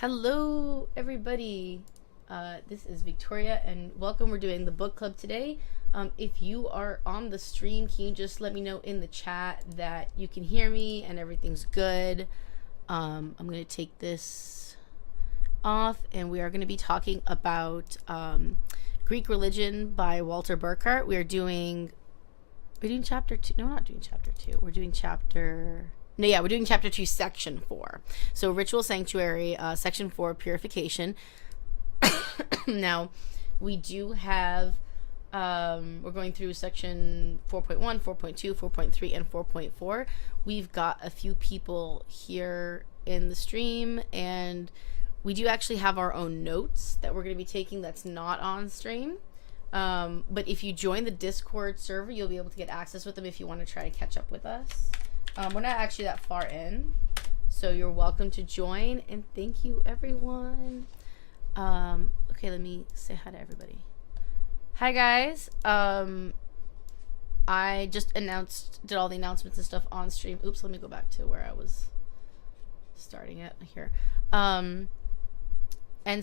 Hello, everybody. This is Victoria, and welcome. We're doing the book club today. If you are on the stream, can you just let me know in the chat that you can hear me and everything's good? I'm going to take this off, and we are going to be talking about Greek Religion by Walter Burkert. We're doing chapter 2. No, we're not doing chapter 2. We're doing chapter... No, yeah, we're doing chapter 2, section 4. So Ritual Sanctuary, section 4, Purification. Now, we do have... we're going through section 4.1, 4.2, 4.3, and 4.4. We've got a few people here in the stream, and we do actually have our own notes that we're going to be taking that's not on stream. But if you join the Discord server, you'll be able to get access with them if you want to try to catch up with us. We're not actually that far in, so you're welcome to join, and thank you, everyone. Okay, let me say hi to everybody. Hi, guys. I just did all the announcements and stuff on stream. Oops, let me go back to where I was starting at here. And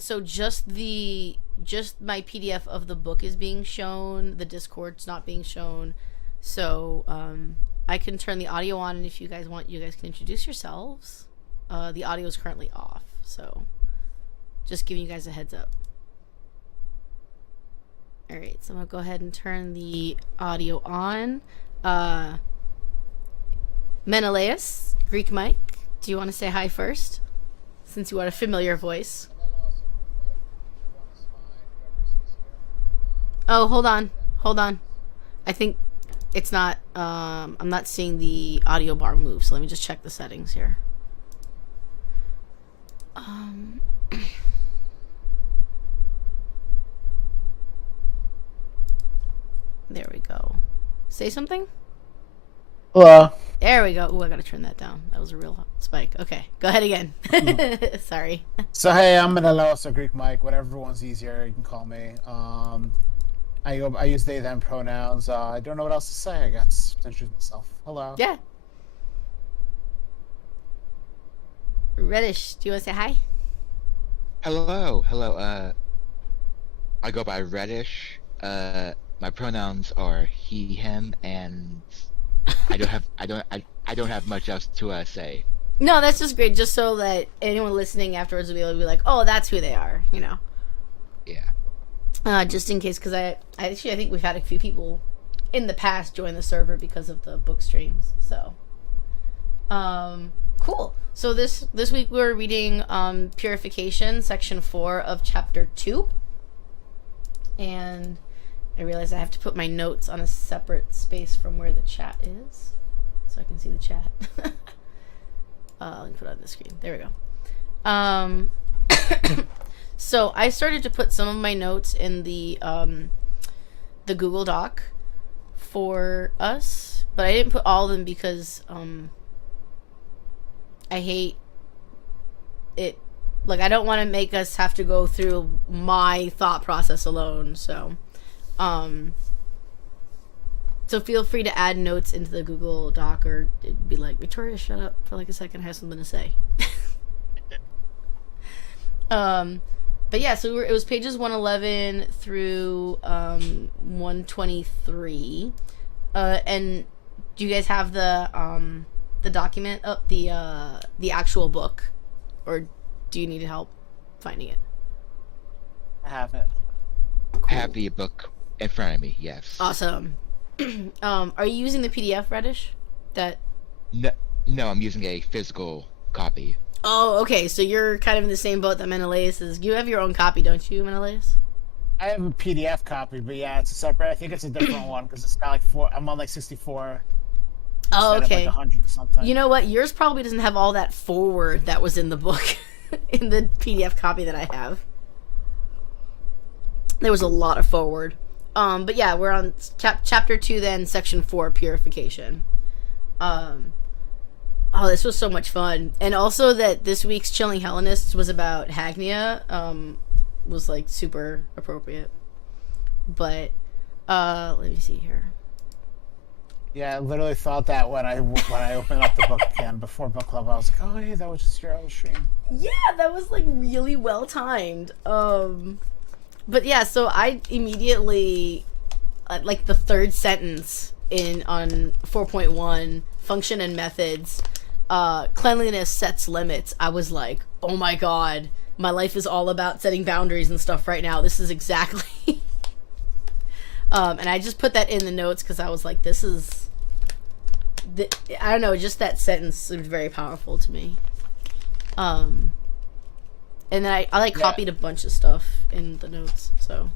so just my PDF of the book is being shown. The Discord's not being shown. So, I can turn the audio on, and if you guys want, you guys can introduce yourselves. The audio is currently off, so just giving you guys a heads up. Alright, so I'm going to go ahead and turn the audio on. Menelaus, Greek Mike, do you want to say hi first? Since you want a familiar voice. Oh, hold on. I think it's not, I'm not seeing the audio bar move, so let me just check the settings here. There we go. Say something? Hello. There we go. Ooh, I gotta turn that down. That was a real spike. Okay, go ahead again. Sorry. So, hey, I'm Menelaus, or Greek Mike, whatever one's easier, you can call me. I use they, them pronouns. I don't know what else to say, I guess, to introduce myself. Hello. Yeah. Reddish, do you want to say hi? Hello. I go by Reddish. My pronouns are he, him, and I don't have much else to say. No, that's just great, just so that anyone listening afterwards will be able to be like, oh, that's who they are, you know. Yeah. Just in case, because I think we've had a few people in the past join the server because of the book streams. So, cool. So this week we're reading Purification, section 4 of chapter 2, and I realize I have to put my notes on a separate space from where the chat is, so I can see the chat. Let me put it on the screen. There we go. So I started to put some of my notes in the Google Doc for us, but I didn't put all of them because I hate it. Like, I don't want to make us have to go through my thought process alone. So feel free to add notes into the Google Doc, or be like, Victoria, shut up for like a second. I have something to say. But yeah, so it was pages 111 through 123. And do you guys have the document up, the actual book, or do you need help finding it? I have it. Cool. I have the book in front of me. Yes. Awesome. Are you using the PDF, Reddish? No, I'm using a physical copy. Oh, okay. So you're kind of in the same boat that Menelaus is. You have your own copy, don't you, Menelaus? I have a PDF copy, but yeah, it's a separate. I think it's a different one because it's got like 4. I'm on like 64. Oh, okay. Of like 100 or something. You know what? Yours probably doesn't have all that forward that was in the book, in the PDF copy that I have. There was a lot of forward. But yeah, we're on chapter 2 then, section 4, Purification. Oh, this was so much fun. And also that this week's Chilling Hellenists was about Hagnia, was like super appropriate. But let me see here. Yeah, I literally thought that when I opened up the book again before book club. I was like, oh hey, that was just your other stream. Yeah, that was like really well timed. But yeah, so I immediately, like the third sentence on 4.1 function and methods, cleanliness sets limits. I was like, oh my god, my life is all about setting boundaries and stuff right now. This is exactly. And I just put that in the notes because I was like, this is, I don't know, just that sentence was very powerful to me. And then I like copied a bunch of stuff in the notes, so.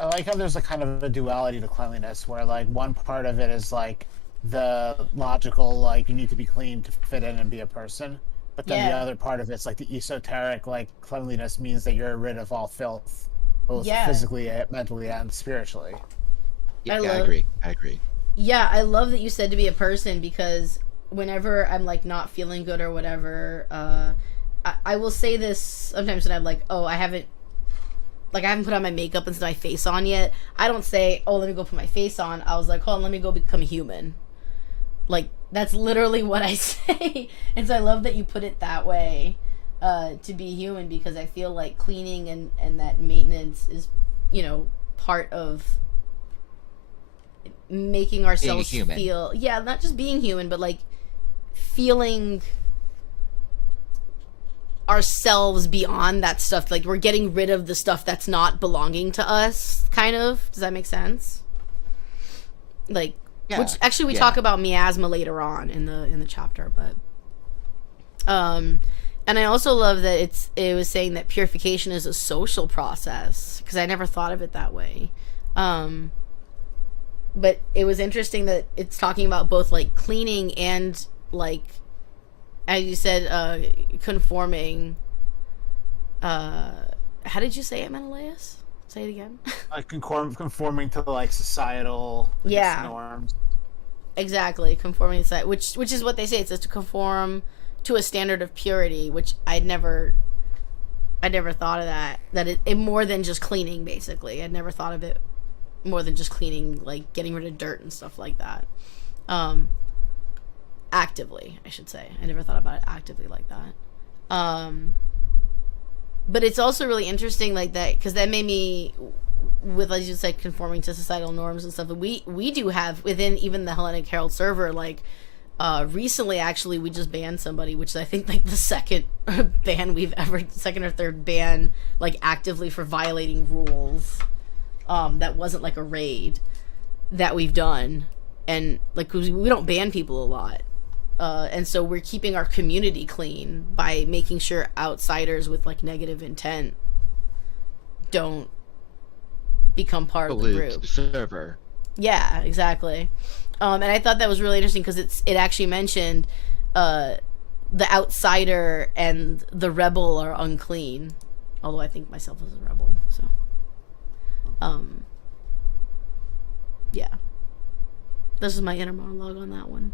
I like how there's a kind of a duality to cleanliness where like one part of it is like the logical, like you need to be clean to fit in and be a person. But then the other part of it's like the esoteric, like cleanliness means that you're rid of all filth, both physically, mentally, and spiritually. Yeah, I agree. Yeah, I love that you said to be a person, because whenever I'm like not feeling good or whatever, I will say this sometimes when I'm like, oh, I haven't put on my makeup and my face on yet. I don't say, oh, let me go put my face on. I was like, hold on, let me go become a human. Like, that's literally what I say. And so I love that you put it that way, to be human, because I feel like cleaning and that maintenance is, you know, part of making ourselves feel, not just being human, but like feeling ourselves beyond that stuff. Like, we're getting rid of the stuff that's not belonging to us, kind of. Does that make sense? Like, which actually we talk about miasma later on in the chapter, but and I also love that it was saying that purification is a social process, because I never thought of it that way. But it was interesting that it's talking about both like cleaning and, like, as you said, conforming. How did you say it, Menelaus? Say it again. Like conforming to like societal norms. Exactly, conforming to which is what they say. It's just to conform to a standard of purity, which I never thought of that. That it more than just cleaning, basically. I'd never thought of it more than just cleaning, like getting rid of dirt and stuff like that. Actively, I should say. I never thought about it actively like that. But it's also really interesting like that, because that made me, with, like you said, conforming to societal norms and stuff. We do have within even the Hellenic Herald server, like, recently actually we just banned somebody, which is, I think, like the second or third ban, like, actively for violating rules. That wasn't like a raid that we've done, and like we don't ban people a lot, and so we're keeping our community clean by making sure outsiders with like negative intent don't become part of the group. Server. Yeah, exactly. And I thought that was really interesting because it actually mentioned the outsider and the rebel are unclean, although I think myself as a rebel, so. Yeah. This is my inner monologue on that one.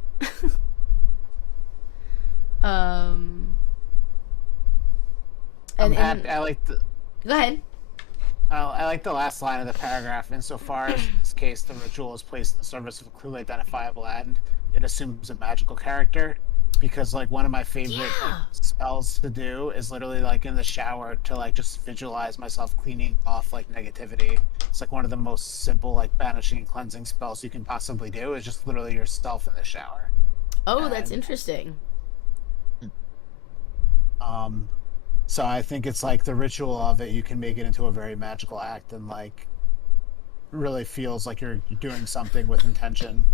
I like the. Go ahead. I like the last line of the paragraph. Insofar as in this case the ritual is placed in the service of a clearly identifiable end, it assumes a magical character. Because like one of my favorite like, spells to do is literally like in the shower to like just visualize myself cleaning off like negativity. It's like one of the most simple like banishing and cleansing spells you can possibly do is just literally yourself in the shower. Oh, that's interesting. So I think it's like the ritual of it, you can make it into a very magical act and like really feels like you're doing something with intention.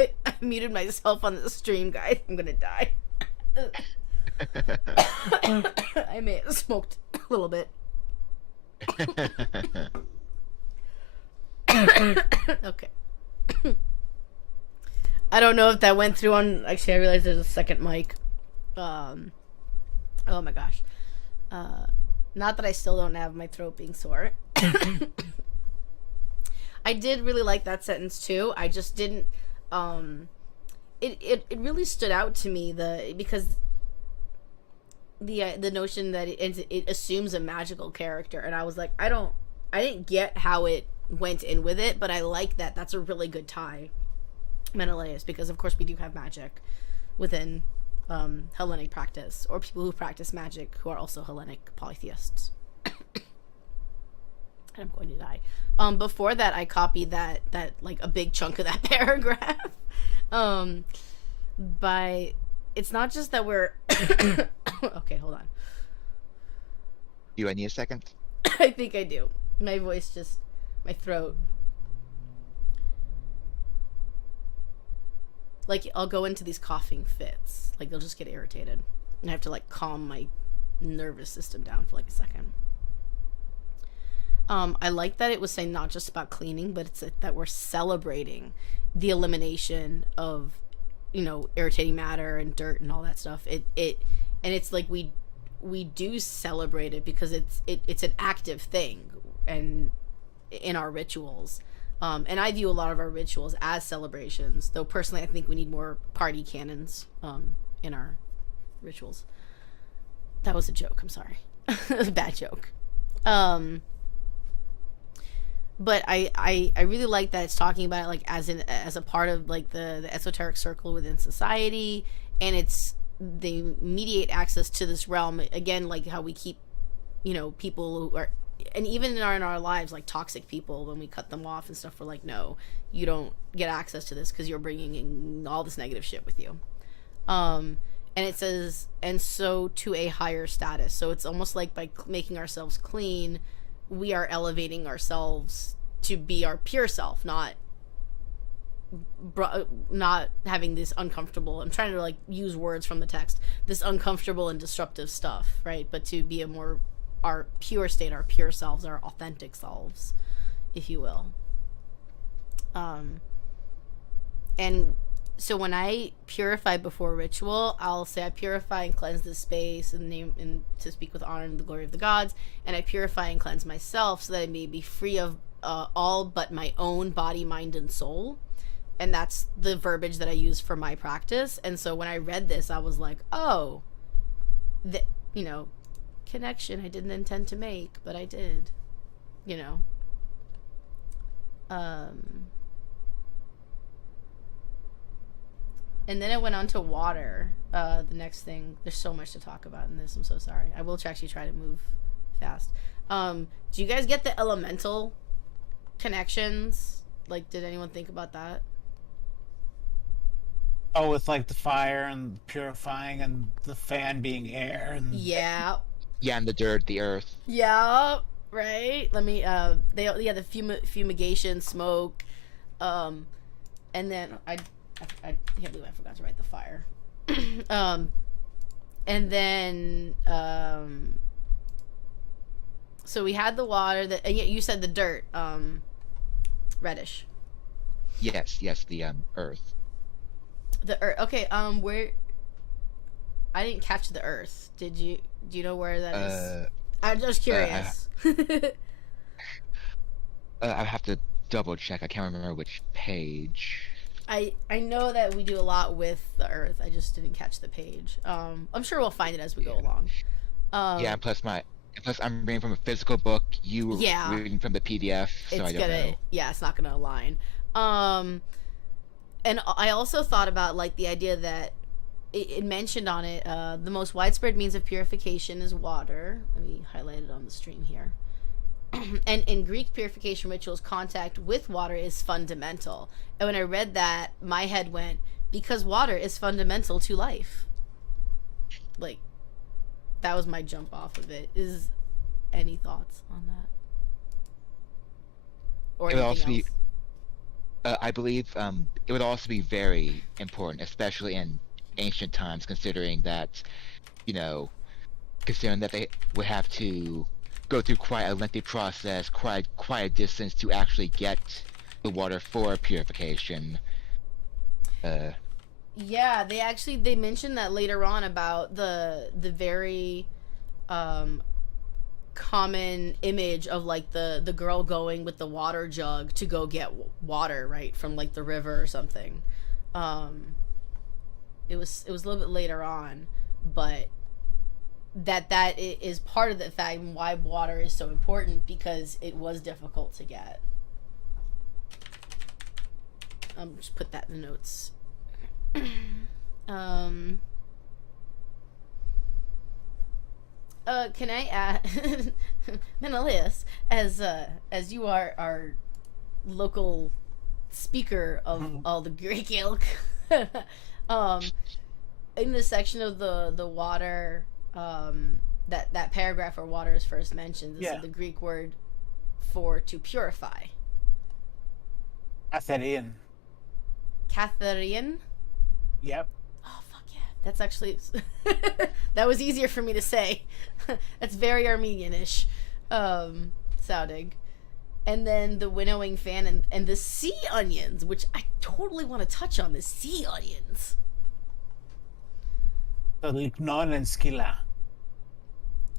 I muted myself on the stream, guys. I'm gonna die. I may have smoked a little bit. Okay. I don't know if that went through on... Actually, I realized there's a second mic. Oh my gosh. Not that I still don't have my throat being sore. I did really like that sentence too. I just didn't... It really stood out to me because the notion that it assumes a magical character, and I was like, I didn't get how it went in with it, but I like that. That's a really good tie, Menelaus, because of course we do have magic within Hellenic practice, or people who practice magic who are also Hellenic polytheists. I'm going to die. Before that, I copied that like a big chunk of that paragraph. By it's not just that we're okay, hold on. Do I need a second? I think I do. My voice just, my throat. Like, I'll go into these coughing fits. Like, they'll just get irritated. And I have to, like, calm my nervous system down for, like, a second. I like that it was saying not just about cleaning, but it's that we're celebrating the elimination of, you know, irritating matter and dirt and all that stuff. And it's like we do celebrate it because it's an active thing and in our rituals. And I view a lot of our rituals as celebrations, though personally I think we need more party cannons in our rituals. That was a joke, I'm sorry. It was a bad joke. But I really like that it's talking about it like as a part of like the esoteric circle within society, and they mediate access to this realm, again, like how we keep, you know, people who are, and even in our lives, like toxic people, when we cut them off and stuff, we're like, no, you don't get access to this because you're bringing in all this negative shit with you. And it says, and so to a higher status. So it's almost like by making ourselves clean, we are elevating ourselves to be our pure self, not having this uncomfortable, I'm trying to like use words from the text, this uncomfortable and disruptive stuff, right? But to be our pure state, our pure selves, our authentic selves, if you will. And so when I purify before ritual, I'll say I purify and cleanse this space in the name and to speak with honor and the glory of the gods, and I purify and cleanse myself so that I may be free of all but my own body, mind, and soul. And that's the verbiage that I use for my practice. And so when I read this, I was like, oh, you know, connection I didn't intend to make, but I did, you know. And then it went on to water. The next thing, there's so much to talk about in this. I'm so sorry. I will actually try to move fast. Do you guys get the elemental connections? Like, did anyone think about that? Oh, with like the fire and purifying and the fan being air and Yeah. Yeah, and the dirt, the earth. Yeah. Right. Let me. The fumigation, smoke, and then I can't believe I forgot to write the fire. And then so we had the water that, and you said the dirt, reddish. Yes, the earth. The earth. Okay. Where? I didn't catch the earth. Did you? Do you know where that is? I'm just curious. I have to double check. I can't remember which page. I know that we do a lot with the earth. I just didn't catch the page. I'm sure we'll find it as we go along. Yeah, plus I'm reading from a physical book. You were reading from the PDF, so I don't know. Yeah, it's not gonna align. And I also thought about like the idea that it mentioned on it, the most widespread means of purification is water. Let me highlight it on the stream here. And in Greek purification rituals, contact with water is fundamental. And when I read that, my head went, because water is fundamental to life. Like, that was my jump off of it. Is any thoughts on that? Or anything else? I believe it would also be very important, especially in ancient times, considering that they would have to go through quite a lengthy process, quite a distance to actually get the water for purification. Yeah, they mentioned that later on about the very common image of like the girl going with the water jug to go get water, right, from like the river or something. It was a little bit later on, but that is part of the fact why water is so important, because it was difficult to get. Just put that in the notes. um. Can I add, Menelaus, as you are our local speaker of all the Greek ilk, in this section of the water, that paragraph where water is first mentioned, this is the Greek word for to purify. Atherian. Catharian? Yep. Oh, fuck yeah. That's actually... that was easier for me to say. That's very Armenian-ish sounding. And then the winnowing fan and the sea onions, which I totally want to touch on, the sea onions. The lignon and skila.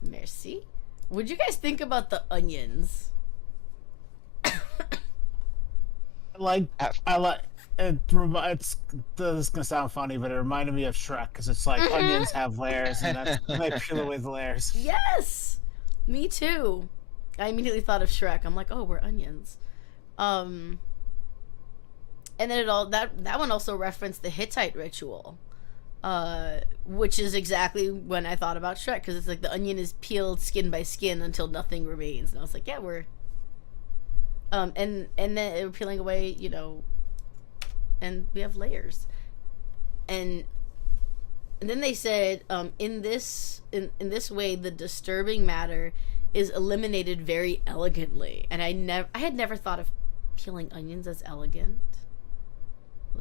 Merci. What'd you guys think about the onions? I like it's this is gonna sound funny, but it reminded me of Shrek because it's like onions have layers, and that's they peel away the layers. Yes, me too. I immediately thought of Shrek. I'm like, oh, we're onions. And then that one also referenced the Hittite ritual, which is exactly when I thought about Shrek, because it's like the onion is peeled skin by skin until nothing remains, and I was like, yeah, we're. And then it was peeling away, you know, and we have layers. And then they said, in this way, the disturbing matter is eliminated very elegantly. And I had never thought of peeling onions as elegant.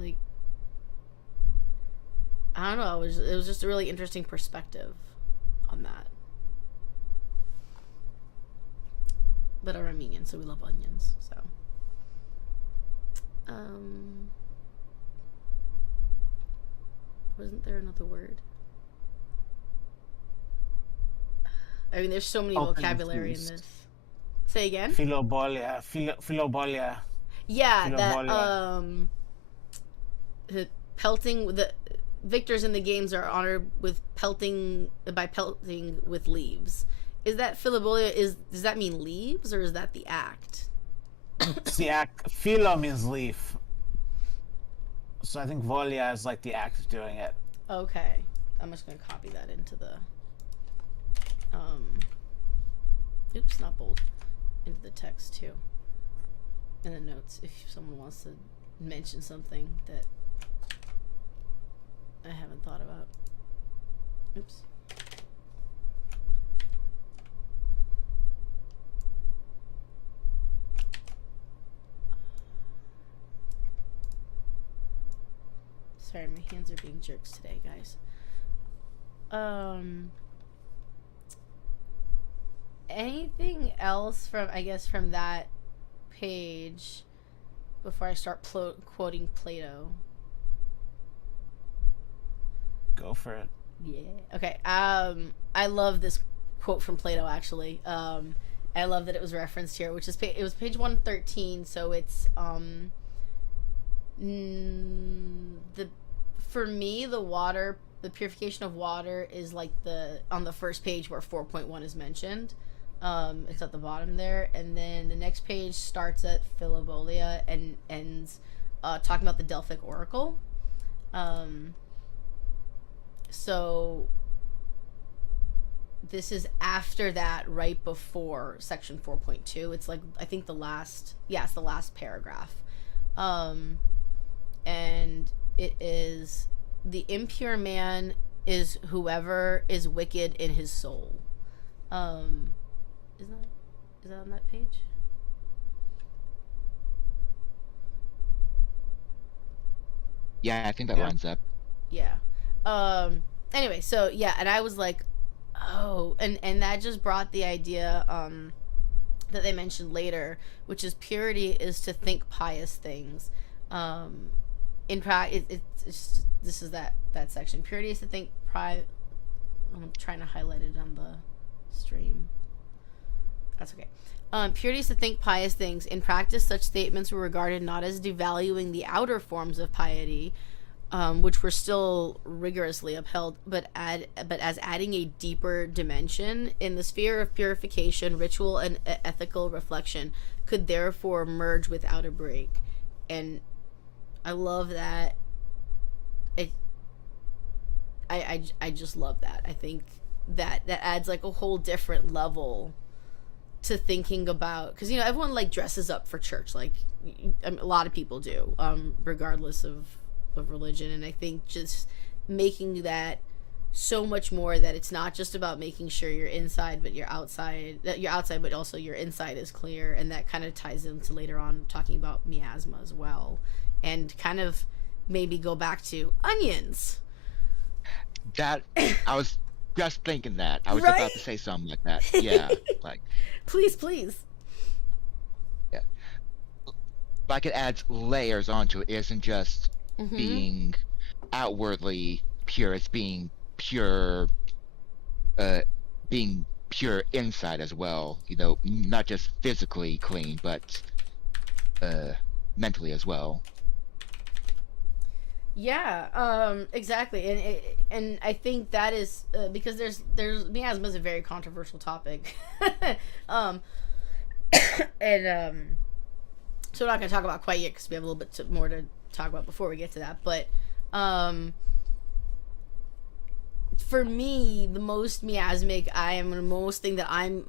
Like, I don't know, it was just a really interesting perspective on that. But are Armenian, so we love onions. So, wasn't there another word? I mean, there's so many vocabulary in this. Say again. Philobolia. Philobolia. Yeah, that pelting the victors in the games are honored with pelting with leaves. Is that philobolia? Does that mean leaves, or is that the act? It's the act. Philo means leaf. So I think volia is like the act of doing it. Okay. I'm just gonna copy that into the oops, not bold. Into the text too. In the notes, if someone wants to mention something that I haven't thought about. Oops. Sorry, my hands are being jerks today, guys. Anything else from that page before I start quoting Plato? Go for it. Yeah. Okay. I love this quote from Plato, actually. I love that it was referenced here, which is it was page 113, so it's for me, the purification of water is like on the first page where 4.1 is mentioned. It's at the bottom there, and then the next page starts at Philobolia and ends talking about the Delphic Oracle. So this is after that, right before section 4.2. It's like, I think it's the last paragraph. And it is, the impure man is whoever is wicked in his soul. Is that on that page? Yeah, I think that lines up. Yeah. Anyway, so yeah, and I was like, oh, and that just brought the idea that they mentioned later, which is purity is to think pious things. In practice, it's this is that section. Purity is to think I'm trying to highlight it on the stream. That's okay. Purity is to think pious things. In practice, such statements were regarded not as devaluing the outer forms of piety, which were still rigorously upheld, but as adding a deeper dimension. In the sphere of purification, ritual and ethical reflection could therefore merge without a break. And I love that. It. I just love that. I think that adds like a whole different level to thinking about, because everyone like dresses up for church, like a lot of people do, regardless of religion. And I think just making that so much more, that it's not just about making sure you're inside but you're outside, that you're outside but also your inside is clear. And that kind of ties into later on talking about miasma as well, and kind of maybe go back to onions. That I was just thinking that. I was Right? about to say something like that. Yeah, like Please. yeah, like it adds layers onto it. It isn't just being outwardly pure. It's being pure, being pure inside as well. Not just physically clean, but mentally as well. Yeah, exactly. And I think that is because there's miasma is a very controversial topic. um and so we're not going to talk about quite yet because we have a little bit more to talk about before we get to that. But for me, the most miasmic the most thing that I'm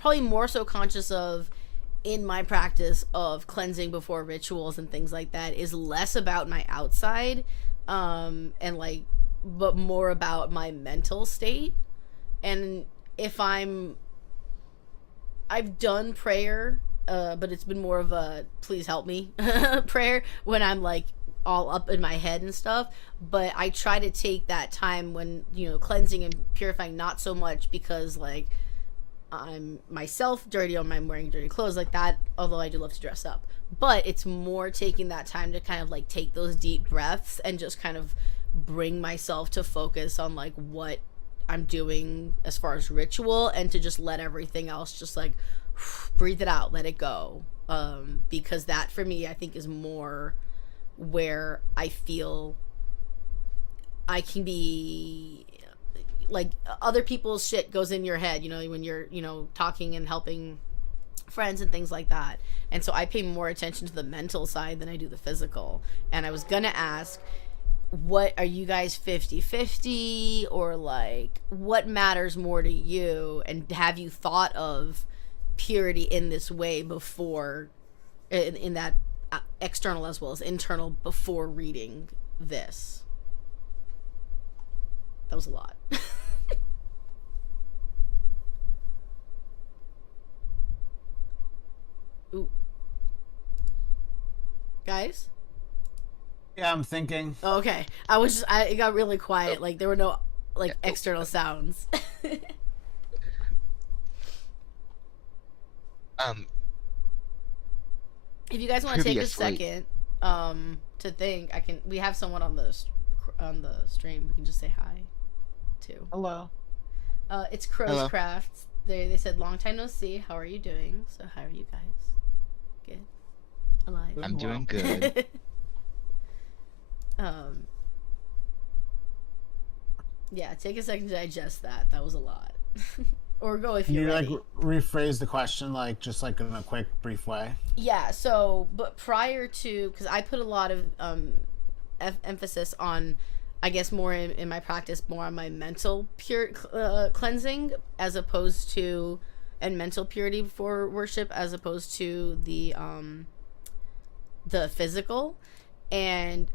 probably more so conscious of in my practice of cleansing before rituals and things like that is less about my outside, and like, but more about my mental state. And if I've done prayer, but it's been more of a please help me prayer when I'm like all up in my head and stuff. But I try to take that time when cleansing and purifying, not so much because like I'm myself dirty, or I'm wearing dirty clothes like that, although I do love to dress up. But it's more taking that time to kind of like take those deep breaths and just kind of bring myself to focus on like what I'm doing as far as ritual, and to just let everything else just like breathe it out, let it go. Because that for me, I think, is more where I feel I can be like, other people's shit goes in your head, when you're, talking and helping friends and things like that. And so I pay more attention to the mental side than I do the physical. And I was gonna ask, what are you guys 50-50, or like what matters more to you? And have you thought of purity in this way before, in that external as well as internal, before reading this? That was a lot. Ooh. Guys? Yeah, I'm thinking. Oh, okay. It got really quiet. Like, there were no, like, external sounds. If you guys want to take a second, to think, we have someone on the stream. We can just say hi, too. Hello. It's Crow's Crafts. They said, long time no see. How are you doing? So, how are you guys? Good? Alive? I'm doing good. Yeah, take a second to digest that. That was a lot. Or go if Can you're you ready. like rephrase the question, like just like in a quick, brief way? Yeah. So, but prior to, because I put a lot of emphasis on, I guess, more in my practice, more on my mental cleansing, as opposed to, and mental purity before worship, as opposed to the physical. And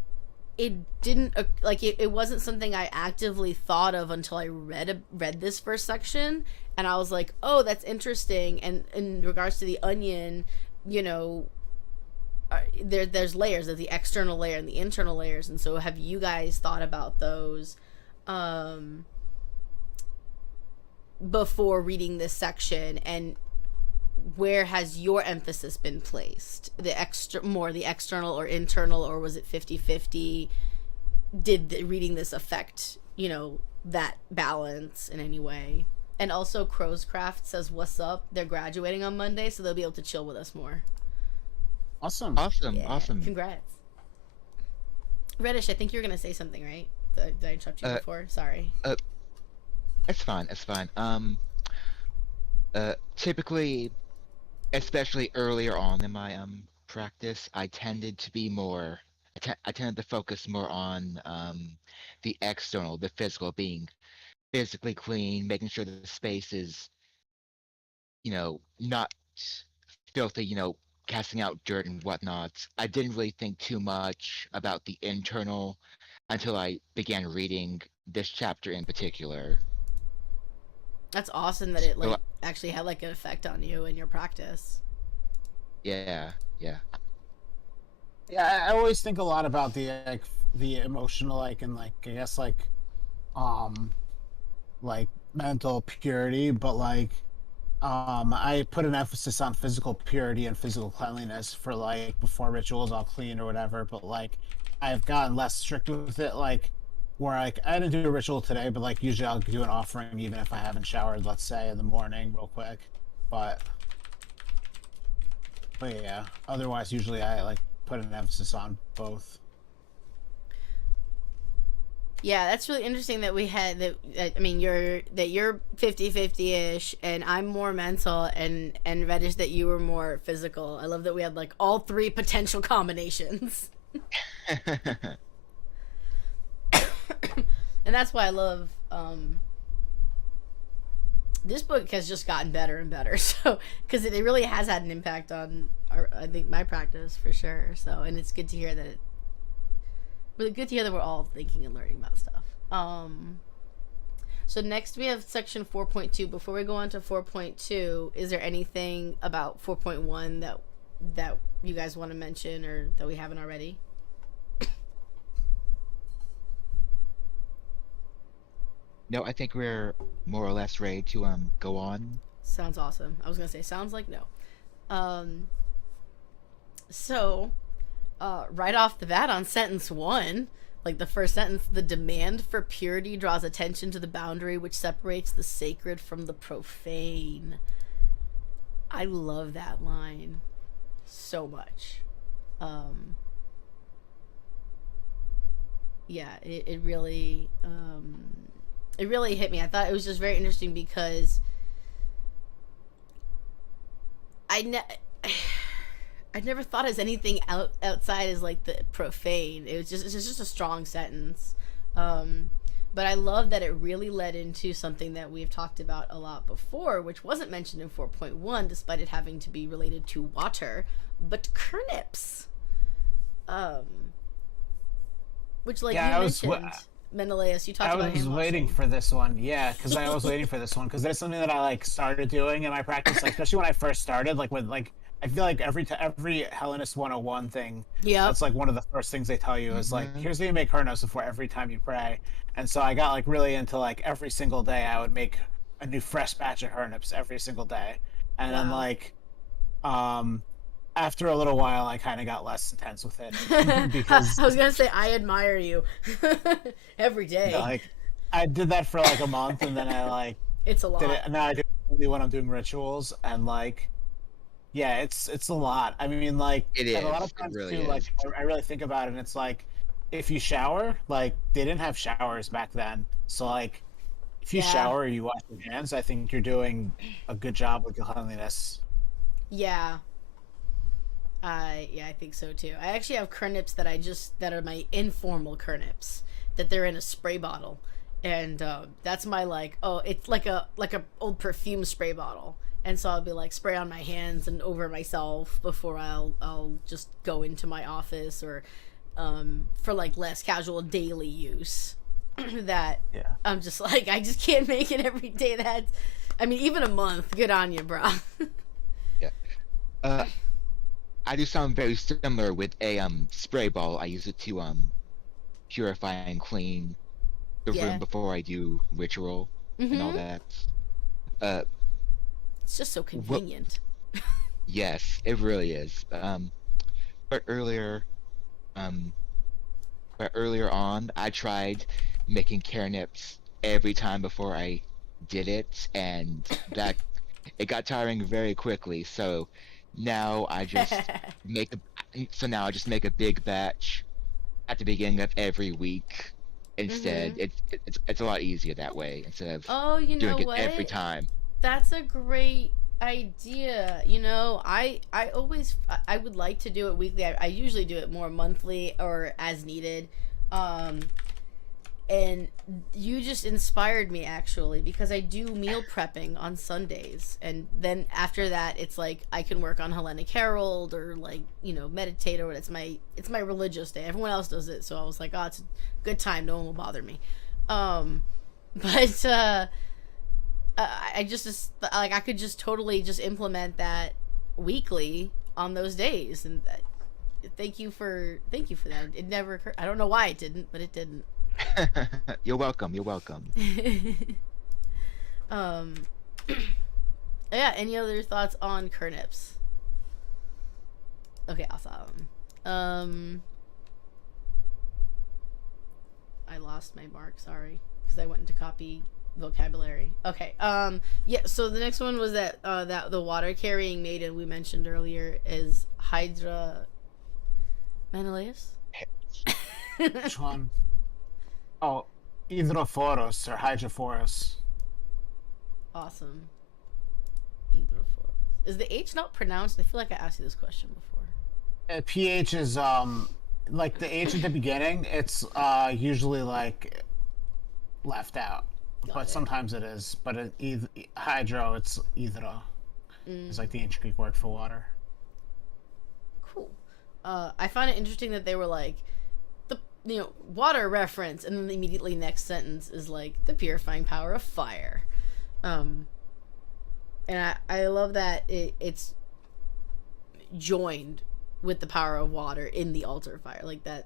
it didn't like it wasn't something I actively thought of until I read this first section, and I was like, oh, that's interesting. And in regards to the onion, there's layers of the external layer and the internal layers. And so have you guys thought about those before reading this section, and where has your emphasis been placed? The external or internal, or was it 50-50? Did reading this affect, that balance in any way? And also, Crow's Craft says, what's up? They're graduating on Monday, so they'll be able to chill with us more. Awesome. Yeah, Awesome. Congrats. Reddish, I think you were going to say something, right? Did I interrupt you before? Sorry. It's fine. Typically, especially earlier on in my practice, I tended to be more I tended to focus more on the external, the physical, being physically clean, making sure the space is, not filthy, casting out dirt and whatnot. I didn't really think too much about the internal until I began reading this chapter in particular. That's awesome that it So, like actually had like an effect on you and your practice. yeah, yeah. Yeah, I always think a lot about the emotional, and I guess like mental purity, but I put an emphasis on physical purity and physical cleanliness for before rituals, all clean or whatever. But I've gotten less strict with it. Where I didn't do a ritual today, but usually I'll do an offering even if I haven't showered. Let's say in the morning, real quick. But yeah, otherwise usually I put an emphasis on both. Yeah, that's really interesting that we had that. I mean, you're 50-50ish, and I'm more mental, and Reddish that you were more physical. I love that we had like all three potential combinations. And that's why I love this book has just gotten better and better. So because it really has had an impact on I think my practice for sure. So, and it's good to hear that really good to hear that we're all thinking and learning about stuff. So next we have section 4.2. Before we go on to 4.2, is there anything about 4.1 that you guys want to mention or that we haven't already? No, I think we're more or less ready to go on. Sounds awesome. I was gonna say sounds like no. So right off the bat on sentence 1, like the first sentence, the demand for purity draws attention to the boundary which separates the sacred from the profane. I love that line so much. Yeah, it really hit me. I thought it was just very interesting because I never thought as anything outside as like the profane. It's just a strong sentence. But I love that it really led into something that we've talked about a lot before, which wasn't mentioned in 4.1, despite it having to be related to water, but turnips. Which, like, Yeah, you mentioned, Menelaus, you talked about I was waiting for this one. Yeah, because I was waiting for this one because there's something that I started doing in my practice, especially when I first started. I feel like every Hellenist 101 thing, that's one of the first things they tell you is here's how you make hernos before every time you pray. And so I got really into every single day I would make a new fresh batch of hernips every single day, and then after a little while I kind of got less intense with it because I was gonna say I admire you every day. I did that for a month and then I it's a lot. did it, and now I do it only when I'm doing rituals and yeah, it's a lot. I mean, it is. And a lot of times really too, is. I really think about it, and it's if you shower, they didn't have showers back then, so if you shower or you wash your hands, I think you're doing a good job with your cleanliness. Yeah. I think so too. I actually have kernips that are my informal kernips, that they're in a spray bottle, and that's my it's like a old perfume spray bottle. And so I'll be spray on my hands and over myself before I'll just go into my office or for less casual daily use. That I'm just I just can't make it every day. Even a month. Good on you, bro. Yeah. I do something very similar with a spray bottle. I use it to purify and clean the room before I do ritual and all that. It's just so convenient. Yes, it really is. But earlier on, I tried making kernips every time before I did it, and that it got tiring very quickly. So now I just make a big batch at the beginning of every week. Instead, it's a lot easier that way instead of doing it every time. That's a great idea. I would like to do it weekly. I usually do it more monthly or as needed. And you just inspired me, actually, because I do meal prepping on Sundays, and then after that it's like I can work on Hellenic Herald or meditate, or it's my religious day. Everyone else does it, so I was like, oh, it's a good time, no one will bother me. But I just like, I could just totally just implement that weekly on those days, and thank you for that. It never occurred. I don't know why it didn't, but it didn't. You're welcome. You're welcome. Yeah. Any other thoughts on Kernips? Okay, awesome. I lost my mark. Sorry, because I went into copy vocabulary. Okay. Yeah. So the next one was that the water carrying maiden we mentioned earlier is Hydra. Menelaus. Which one? Oh, Hydrophoros or Hydrophoros. Awesome. Hydrophoros. Is the H not pronounced? I feel like I asked you this question before. PH is like the H at the beginning. It's usually like left out, but sometimes it is. But hydro, it's hydro. It's like the ancient Greek word for water. Cool. I find it interesting that they were like, water reference, and then immediately next sentence is like the purifying power of fire. And I love that it's joined with the power of water in the altar fire, like that.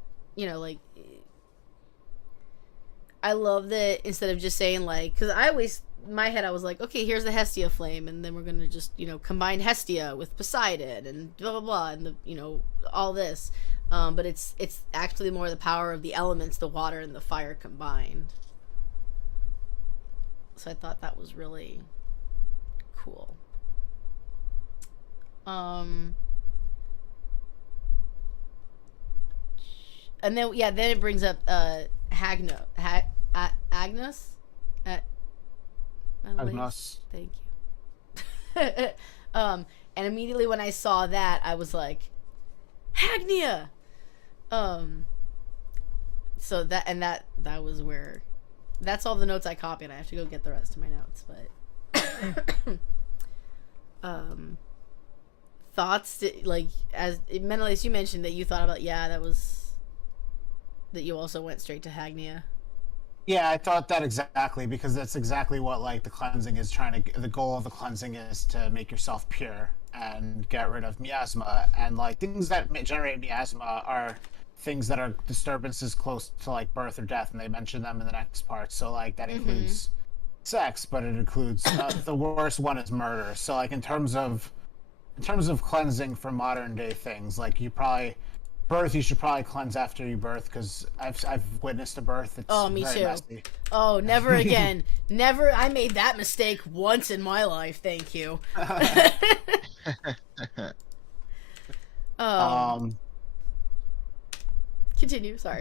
I love that instead of just saying like, because in my head I was like, okay, here's the Hestia flame, and then we're gonna just combine Hestia with Poseidon and blah blah blah, and all this. But it's actually more the power of the elements, the water and the fire combined. So I thought that was really cool. And then then it brings up Agnes. Agnes. Thank you. And immediately when I saw that, I was like, Hagnia. So that was where, that's all the notes I copied. I have to go get the rest of my notes, but thoughts, like, as Menelaus, you mentioned that you thought about, that you also went straight to Hagnia. Yeah, I thought that exactly, because that's exactly what like the cleansing is the goal of the cleansing is to make yourself pure and get rid of miasma, and like things that generate miasma are things that are disturbances close to like birth or death, and they mention them in the next part. So like that includes sex, but it includes the worst one is murder. So like in terms of cleansing for modern day things, like you should probably cleanse after you birth, because I've witnessed a birth. It's me very too. messy. Oh, never again. Never. I made that mistake once in my life. Thank you. Continue. Sorry.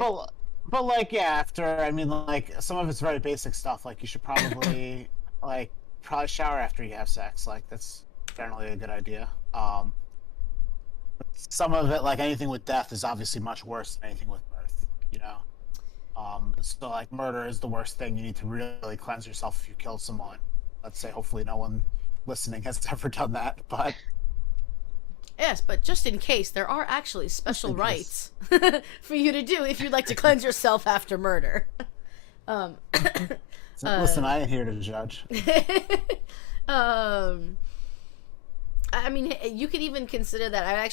But like, yeah, after, I mean, like, some of it's very basic stuff. Like, you should probably probably shower after you have sex. Like, that's generally a good idea. Some of it, like anything with death, is obviously much worse than anything with birth. So like murder is the worst thing. You need to really cleanse yourself if you killed someone. Let's say, hopefully, no one listening has ever done that, but. Yes, but just in case, there are actually special rites for you to do if you'd like to cleanse yourself after murder. Listen, I ain't here to judge. I mean, you could even consider that. I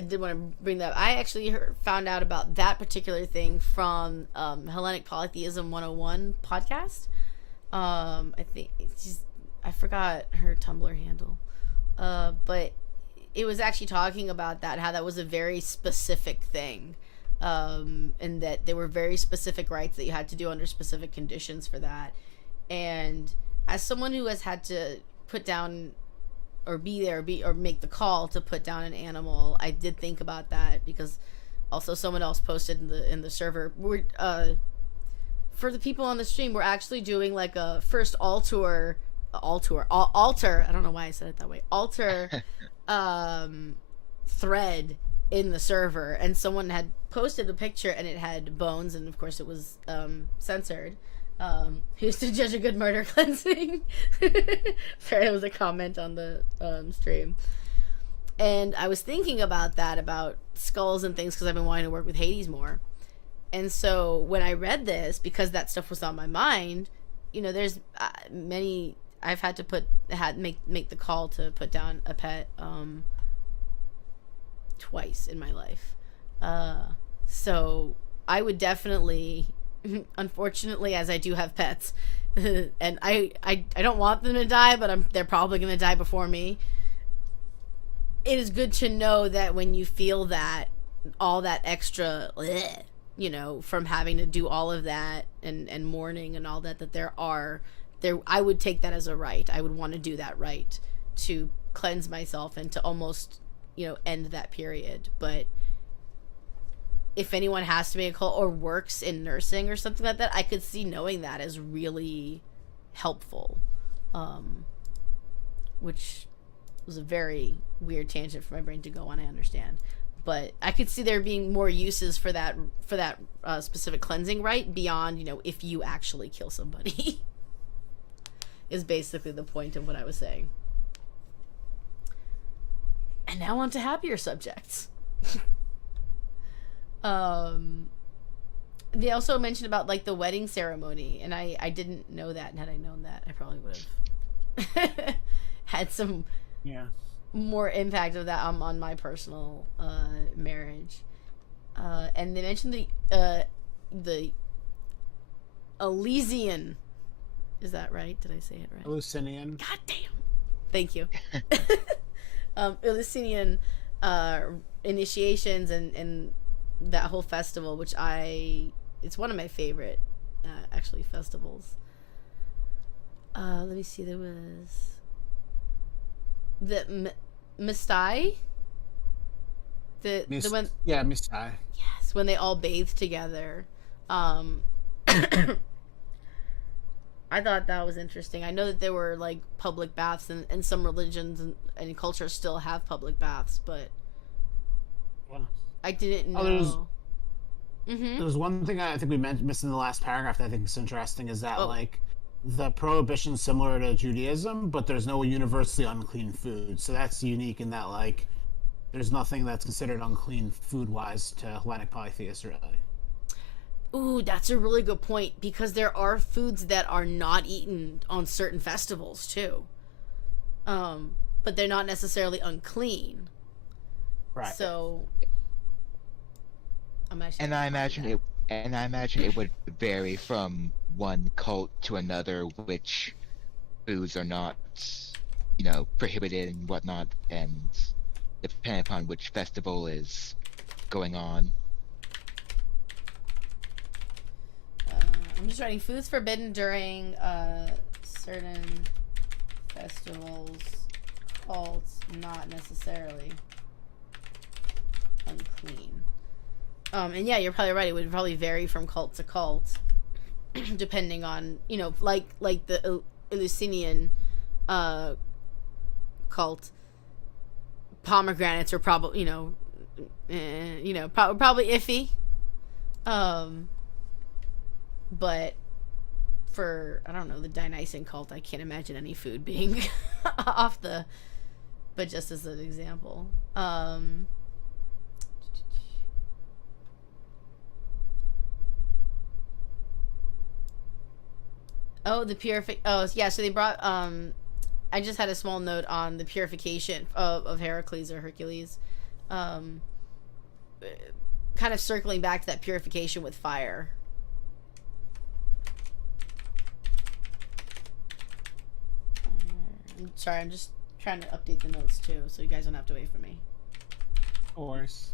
did want to bring that up. I actually found out about that particular thing from Hellenic Polytheism 101 podcast. I think I forgot her Tumblr handle. But it was actually talking about that, how that was a very specific thing. And that there were very specific rites that you had to do under specific conditions for that. And as someone who has had to put down or be there or make the call to put down an animal, I did think about that, because also someone else posted in the server, we're for the people on the stream, we're actually doing like a first all tour altar. I don't know why I said it that way. Altar thread in the server, and someone had posted a picture, and it had bones, and of course it was censored. Who's to judge a good murder cleansing? Sorry, that was a comment on the stream. And I was thinking about that, about skulls and things, because I've been wanting to work with Hades more. And so when I read this, because that stuff was on my mind, you know, there's many, I've had to make the call to put down a pet twice in my life. So I would definitely, unfortunately, as I do have pets, and I don't want them to die, but they're probably going to die before me. It is good to know that when you feel that, all that extra, you know, from having to do all of that and mourning and all that, I would take that as a right. I would want to do that right, to cleanse myself and to almost, you know, end that period. But if anyone has to make a call or works in nursing or something like that, I could see knowing that as really helpful, which was a very weird tangent for my brain to go on, I understand. But I could see there being more uses for that specific cleansing rite beyond, you know, if you actually kill somebody. Is basically the point of what I was saying. And now on to happier subjects. They also mentioned about, like, the wedding ceremony, and I didn't know that, and had I known that, I probably would have had some more impact of that on my personal marriage. And they mentioned the Elysian. Is that right? Did I say it right? Eleusinian. God damn. Thank you. Eleusinian initiations and that whole festival, which it's one of my favorite actually festivals. Let me see, there was the Mistai. The one, yeah, Mistai. Yes, when they all bathe together. I thought that was interesting. I know that there were, like, public baths, and some religions and cultures still have public baths, but I didn't know. There was one thing I think we missed in the last paragraph that I think is interesting, is that like the prohibition similar to Judaism, but there's no universally unclean food. So that's unique in that, like, there's nothing that's considered unclean food-wise to Hellenic polytheists, really. Ooh, that's a really good point, because there are foods that are not eaten on certain festivals too. But they're not necessarily unclean. Right. So And I imagine it would vary from one cult to another, which foods are not, you know, prohibited and whatnot, and depending upon which festival is going on. I'm just writing foods forbidden during certain festivals, cults, not necessarily unclean. And yeah, you're probably right. It would probably vary from cult to cult, depending on, you know, like the Eleusinian cult. Pomegranates are probably, probably iffy. But for, I don't know, the Dionysian cult, I can't imagine any food being off the, but just as an example. So they brought, I just had a small note on the purification of Heracles or Hercules. Kind of circling back to that purification with fire. Sorry, I'm just trying to update the notes too, so you guys don't have to wait for me. Of course.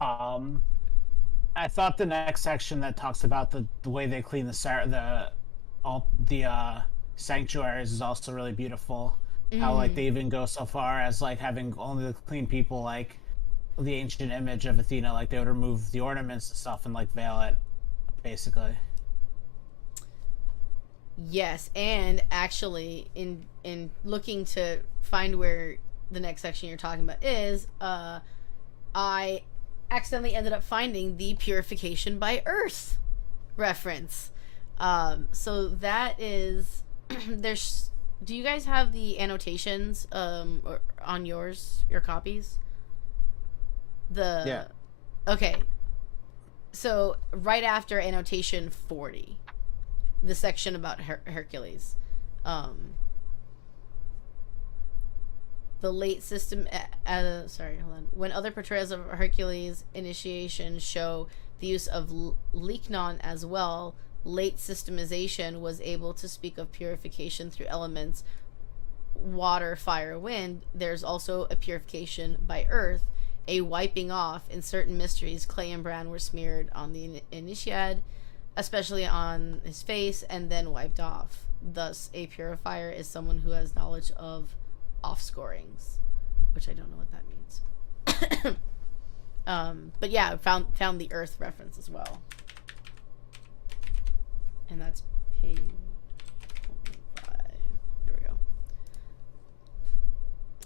I thought the next section that talks about the way they clean the sanctuaries is also really beautiful. How, like, they even go so far as, like, having only the clean people, like the ancient image of Athena, like they would remove the ornaments and stuff and, like, veil it, basically. Yes, and actually, in looking to find where the next section you're talking about is, I accidentally ended up finding the Purification by Earth reference. So that is there's. Do you guys have the annotations or on your copies? Yeah. Okay. So right after annotation 40, the section about Hercules, the late system. Sorry, hold on. When other portrayals of Hercules initiation show the use of Lycaon as well, late systemization was able to speak of purification through elements water, fire, wind. There's also a purification by earth, a wiping off. In certain mysteries, clay and bran were smeared on the initiate, especially on his face, and then wiped off. Thus, a purifier is someone who has knowledge of offscorings, which I don't know what that means. But yeah, found the earth reference as well. And that's page 5. There we go.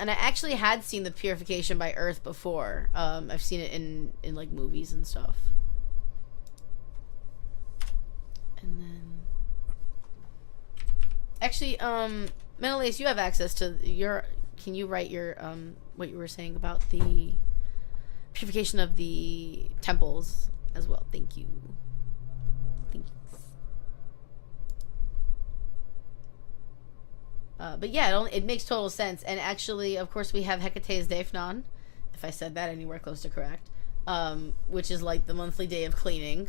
And I actually had seen the Purification by Earth before. I've seen it in like movies and stuff. And then actually, Menelaus, you have access to your. Can you write your what you were saying about the purification of the temples as well? Thank you. But yeah, it makes total sense. And actually, of course, we have Hecate's Daphnon, if I said that anywhere close to correct, which is like the monthly day of cleaning.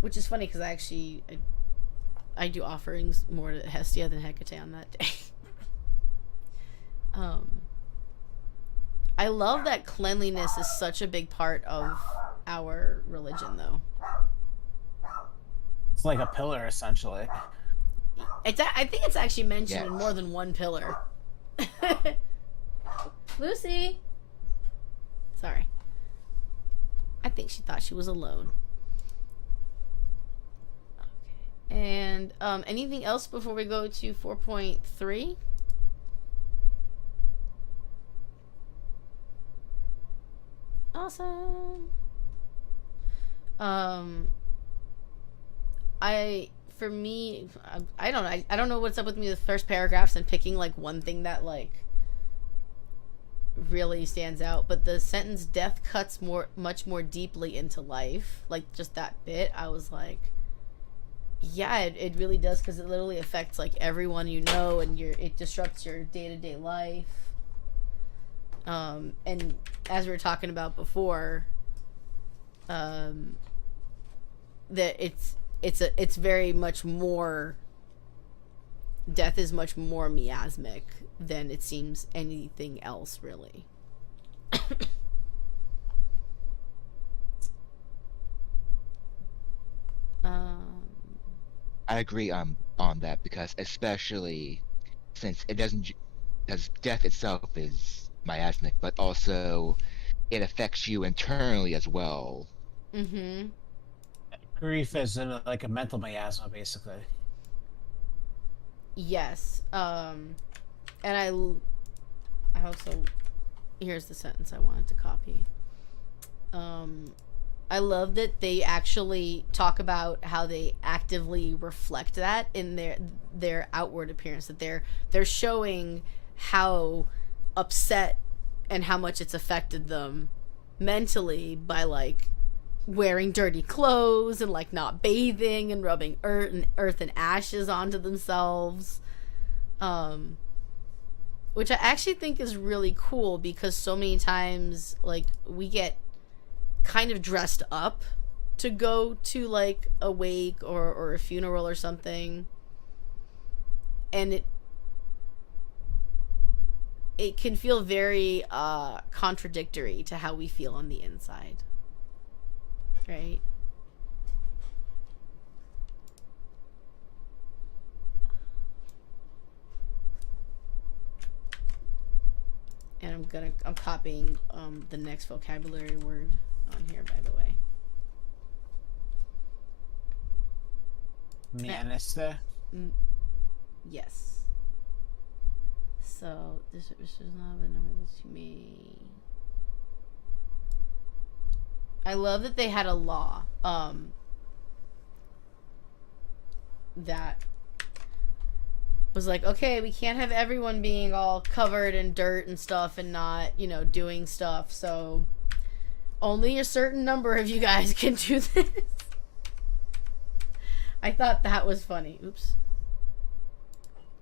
Which is funny because I do offerings more to Hestia than Hecate on that day. I love that cleanliness is such a big part of our religion, though. It's like a pillar, essentially. I think it's actually mentioned in more than one pillar. Lucy! Sorry. I think she thought she was alone. Okay. And anything else before we go to 4.3? Awesome. For me, I don't know what's up with me with first paragraphs and picking like one thing that like really stands out, but the sentence "death cuts much more deeply into life," like just that bit, I was like, yeah, it really does, because it literally affects like everyone you know, and it disrupts your day-to-day life. And as we were talking about before, that it's very much more, death is much more miasmic than it seems anything else, really. I agree on that, because especially since it doesn't, because death itself is miasmic, but also it affects you internally as well. Mm-hmm. Grief is like a mental miasma, basically. Yes. And I also, here's the sentence I wanted to copy. I love that they actually talk about how they actively reflect that in their outward appearance, that they're showing how upset and how much it's affected them mentally by like wearing dirty clothes and like not bathing and rubbing earth and ashes onto themselves, which I actually think is really cool, because so many times like we get kind of dressed up to go to like a wake or a funeral or something, and it can feel very contradictory to how we feel on the inside, right? And I'm copying the next vocabulary word on here, by the way. Madness there. Yes. So this is not the number that you may. I love that they had a law that was like, okay, we can't have everyone being all covered in dirt and stuff and not, you know, doing stuff. So only a certain number of you guys can do this. I thought that was funny. Oops.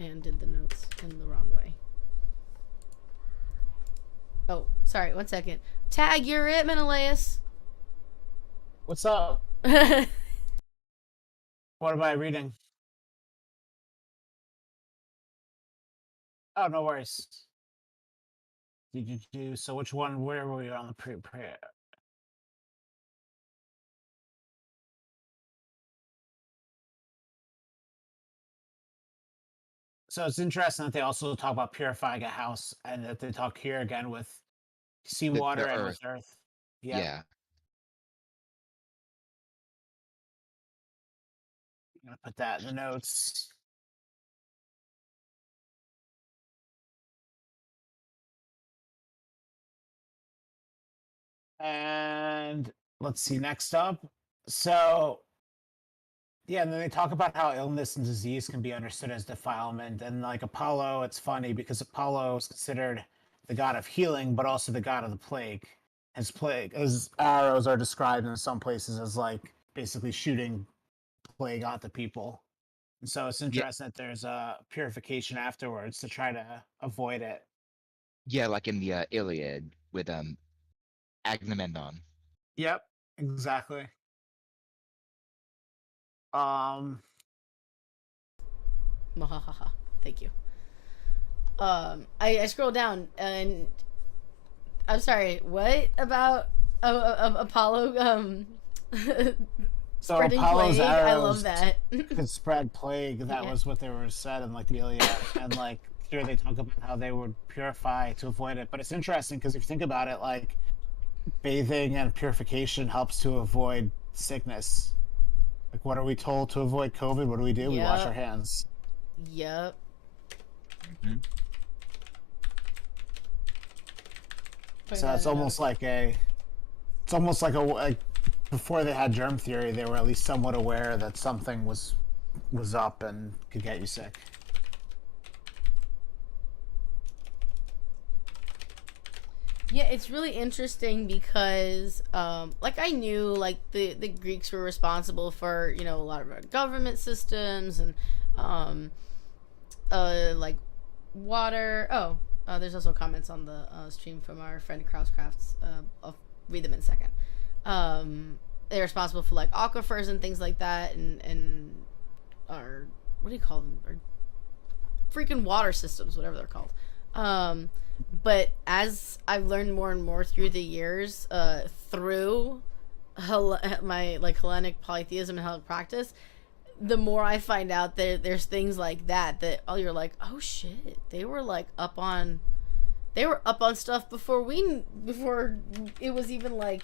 And did the notes in the wrong way. Oh, sorry. 1 second. Tag, you're it, Menelaus. What's up? What am I reading? Oh, no worries. Did you do so? Which one? Where were we on the pre? So it's interesting that they also talk about purifying a house, and that they talk here again with seawater and with earth. Yep. Yeah. I'm gonna put that in the notes. And let's see, next up. So, yeah, and then they talk about how illness and disease can be understood as defilement. And like Apollo, it's funny because Apollo is considered the god of healing, but also the god of the plague. His arrows are described in some places as like basically shooting plague onto people. And so it's interesting that there's a purification afterwards to try to avoid it. Yeah, like in the Iliad with Agamemnon. Yep, exactly. Thank you. I scrolled down and I'm sorry. What about Apollo? So spreading Apollo's plague. arrows I love that. could spread plague. That was what they were said in like the Iliad, and like here they talk about how they would purify to avoid it. But it's interesting because if you think about it, like bathing and purification helps to avoid sickness. Like, what are we told to avoid COVID? What do? We wash our hands. Yep. Mm-hmm. So it's almost like before they had germ theory, they were at least somewhat aware that something was up and could get you sick. Yeah, it's really interesting because, like, I knew, like, the Greeks were responsible for, you know, a lot of our government systems and, like, water. Oh, there's also comments on the stream from our friend Krauscrafts. I'll read them in a second. They're responsible for, like, aquifers and things like that, and our, what do you call them? Our freaking water systems, whatever they're called. But as I've learned more and more through the years, through my like Hellenic polytheism and Hellenic practice, the more I find out that there's things like that you're like, oh shit, they were up on stuff before it was even like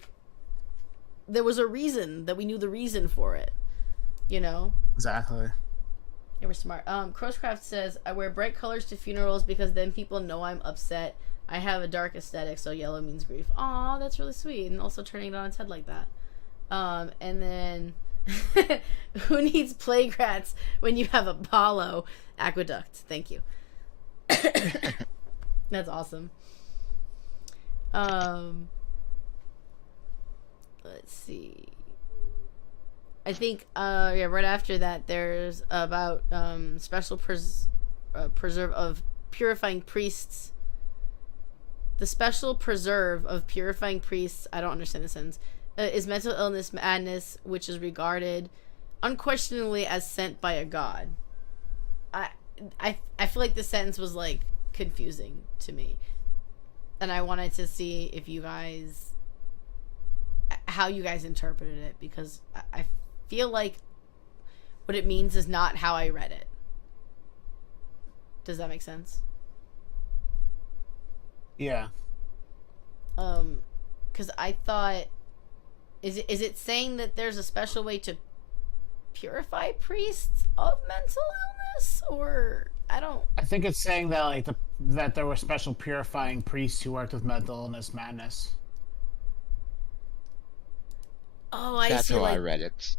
there was a reason that we knew the reason for it, you know? Exactly. They were smart. Crosscraft says, I wear bright colors to funerals because then people know I'm upset. I have a dark aesthetic, so yellow means grief. Aw, that's really sweet. And also turning it on its head like that. And then, who needs plague rats when you have Apollo aqueduct? Thank you. That's awesome. Let's see. I think right after that there's about special preserve of purifying priests. The special preserve of purifying priests, I don't understand the sentence, is mental illness madness, which is regarded unquestionably as sent by a god. I feel like the sentence was like confusing to me, and I wanted to see if you guys, how you guys interpreted it, because I feel like what it means is not how I read it. Does that make sense? Yeah. Because I thought, is it saying that there's a special way to purify priests of mental illness, or I don't. I think it's saying that like that there were special purifying priests who worked with mental illness madness. Oh, I That's see. how Like, I read it.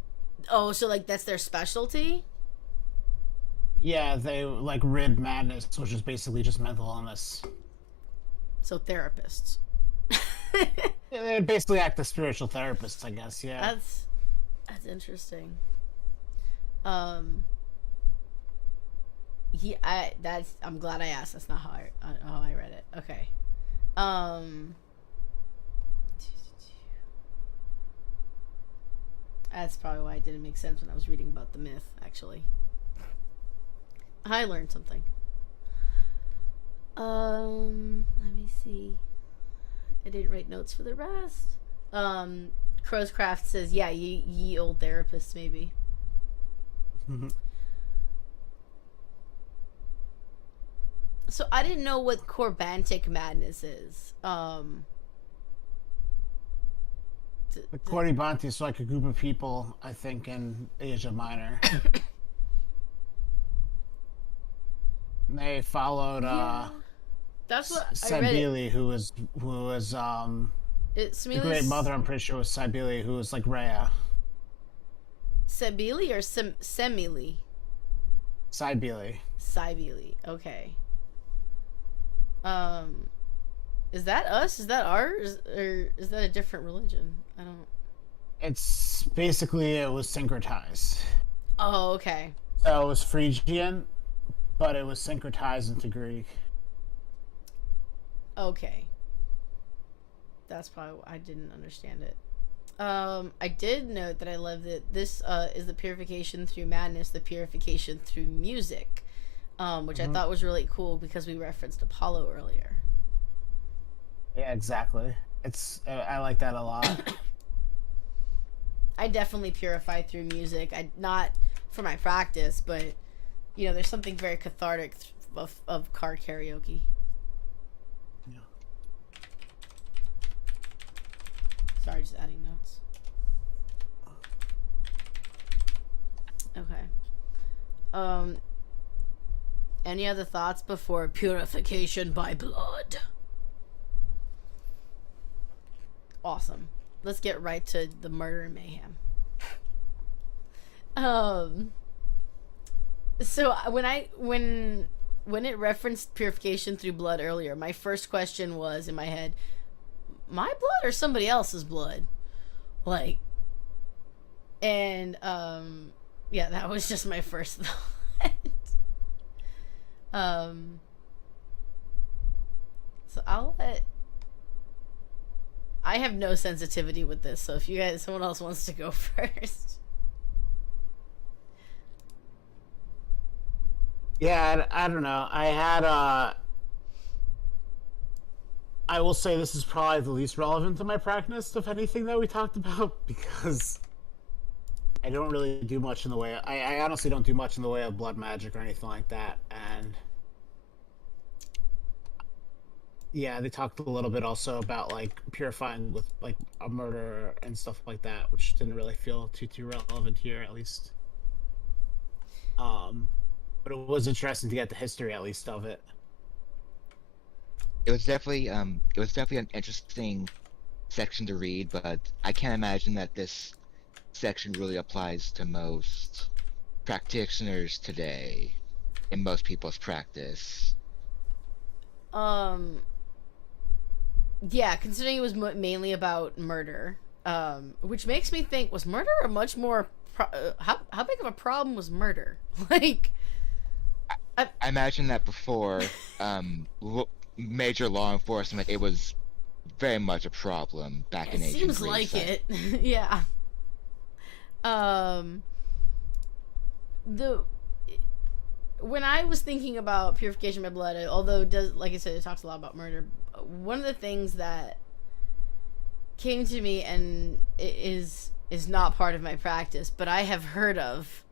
oh, so like that's their specialty. Yeah, they like rid madness, which is basically just mental illness. So therapists. Yeah, they basically act as spiritual therapists, I guess. Yeah. That's interesting. Yeah, I'm glad I asked. That's not how I read it. Okay. That's probably why it didn't make sense when I was reading about the myth, actually. I learned something. Let me see. I didn't write notes for the rest. Crowscraft says, yeah, ye old therapists, maybe. So I didn't know what Corbantic Madness is. The Corbantic is like a group of people, I think, in Asia Minor. They followed that's what I read. Cybele, who was It's the Great Mother. I'm pretty sure was Cybele, who was like Rhea. Cybele or Semele? Cybele. Cybele. Okay. Is that us? Is that ours? Or is that a different religion? I don't. It's basically it was syncretized. Oh, okay. So it was Phrygian, but it was syncretized into Greek. Okay. That's probably why I didn't understand it. I did note that I love that this is the purification through madness, the purification through music, which I thought was really cool because we referenced Apollo earlier. Yeah, exactly. It's I like that a lot. I definitely purify through music. Not for my practice, but you know, there's something very cathartic of car karaoke. Yeah. Sorry, just adding notes. Okay. Any other thoughts before purification by blood? Awesome. Let's get right to the murder and mayhem. So when it referenced purification through blood earlier, my first question was in my head, my blood or somebody else's blood? Like, and yeah, that was just my first thought. So I have no sensitivity with this, so if someone else wants to go first. Yeah, I don't know. I will say this is probably the least relevant to my practice of anything that we talked about, because I don't really do much in the way. I honestly don't do much in the way of blood magic or anything like that. And yeah, they talked a little bit also about like purifying with like a murder and stuff like that, which didn't really feel too relevant here, at least. But it was interesting to get the history at least of it. It was definitely an interesting section to read, but I can't imagine that this section really applies to most practitioners today in most people's practice. Yeah, considering it was mainly about murder, which makes me think, was murder a much more how big of a problem was murder? Like, I imagine that before major law enforcement, it was very much a problem back in ancient Greece. Seems like it. Yeah. When I was thinking about purification by blood, although it does, like I said, it talks a lot about murder, one of the things that came to me, and it is not part of my practice, but I have heard of,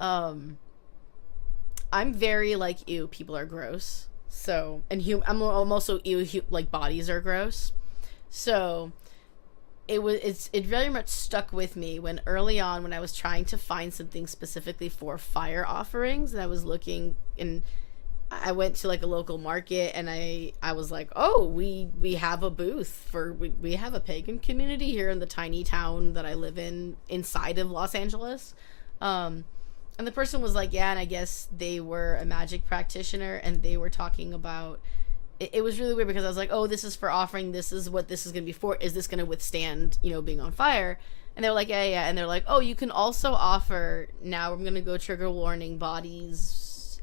I'm very like, ew, people are gross. So, and I'm also ew, like bodies are gross. So, it very much stuck with me when early on when I was trying to find something specifically for fire offerings, and I was looking, and I went to like a local market, and I was like, oh, we have a booth for we have a pagan community here in the tiny town that I live in inside of Los Angeles. And the person was like, yeah, and I guess they were a magic practitioner, and they were talking about it was really weird because I was like, oh, this is for offering, this is what this is going to be for, is this going to withstand, you know, being on fire? And they're like, yeah, and they're like, oh, you can also offer, now I'm going to go trigger warning, bodies,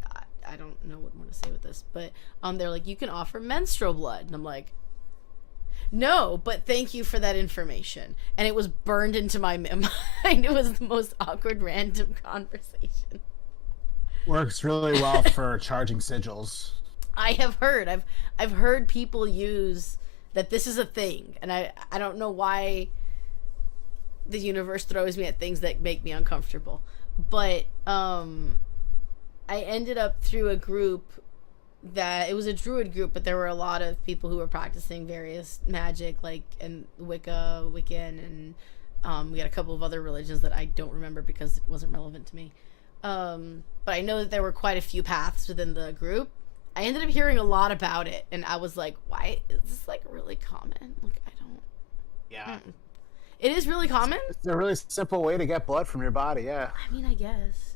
I don't know what more to say with this, but they're like, you can offer menstrual blood, and I'm like, no, but thank you for that information. And it was burned into my mind. It was the most awkward random conversation. Works really well for charging sigils. I have heard. I've heard people use that this is a thing, and I don't know why the universe throws me at things that make me uncomfortable. But I ended up through a group that it was a druid group, but there were a lot of people who were practicing various magic, like and Wiccan, and we had a couple of other religions that I don't remember because it wasn't relevant to me. But I know that there were quite a few paths within the group. I ended up hearing a lot about it, and I was like, why is this like really common? Like, I don't. Yeah. It is really common? It's a really simple way to get blood from your body, yeah. I mean, I guess.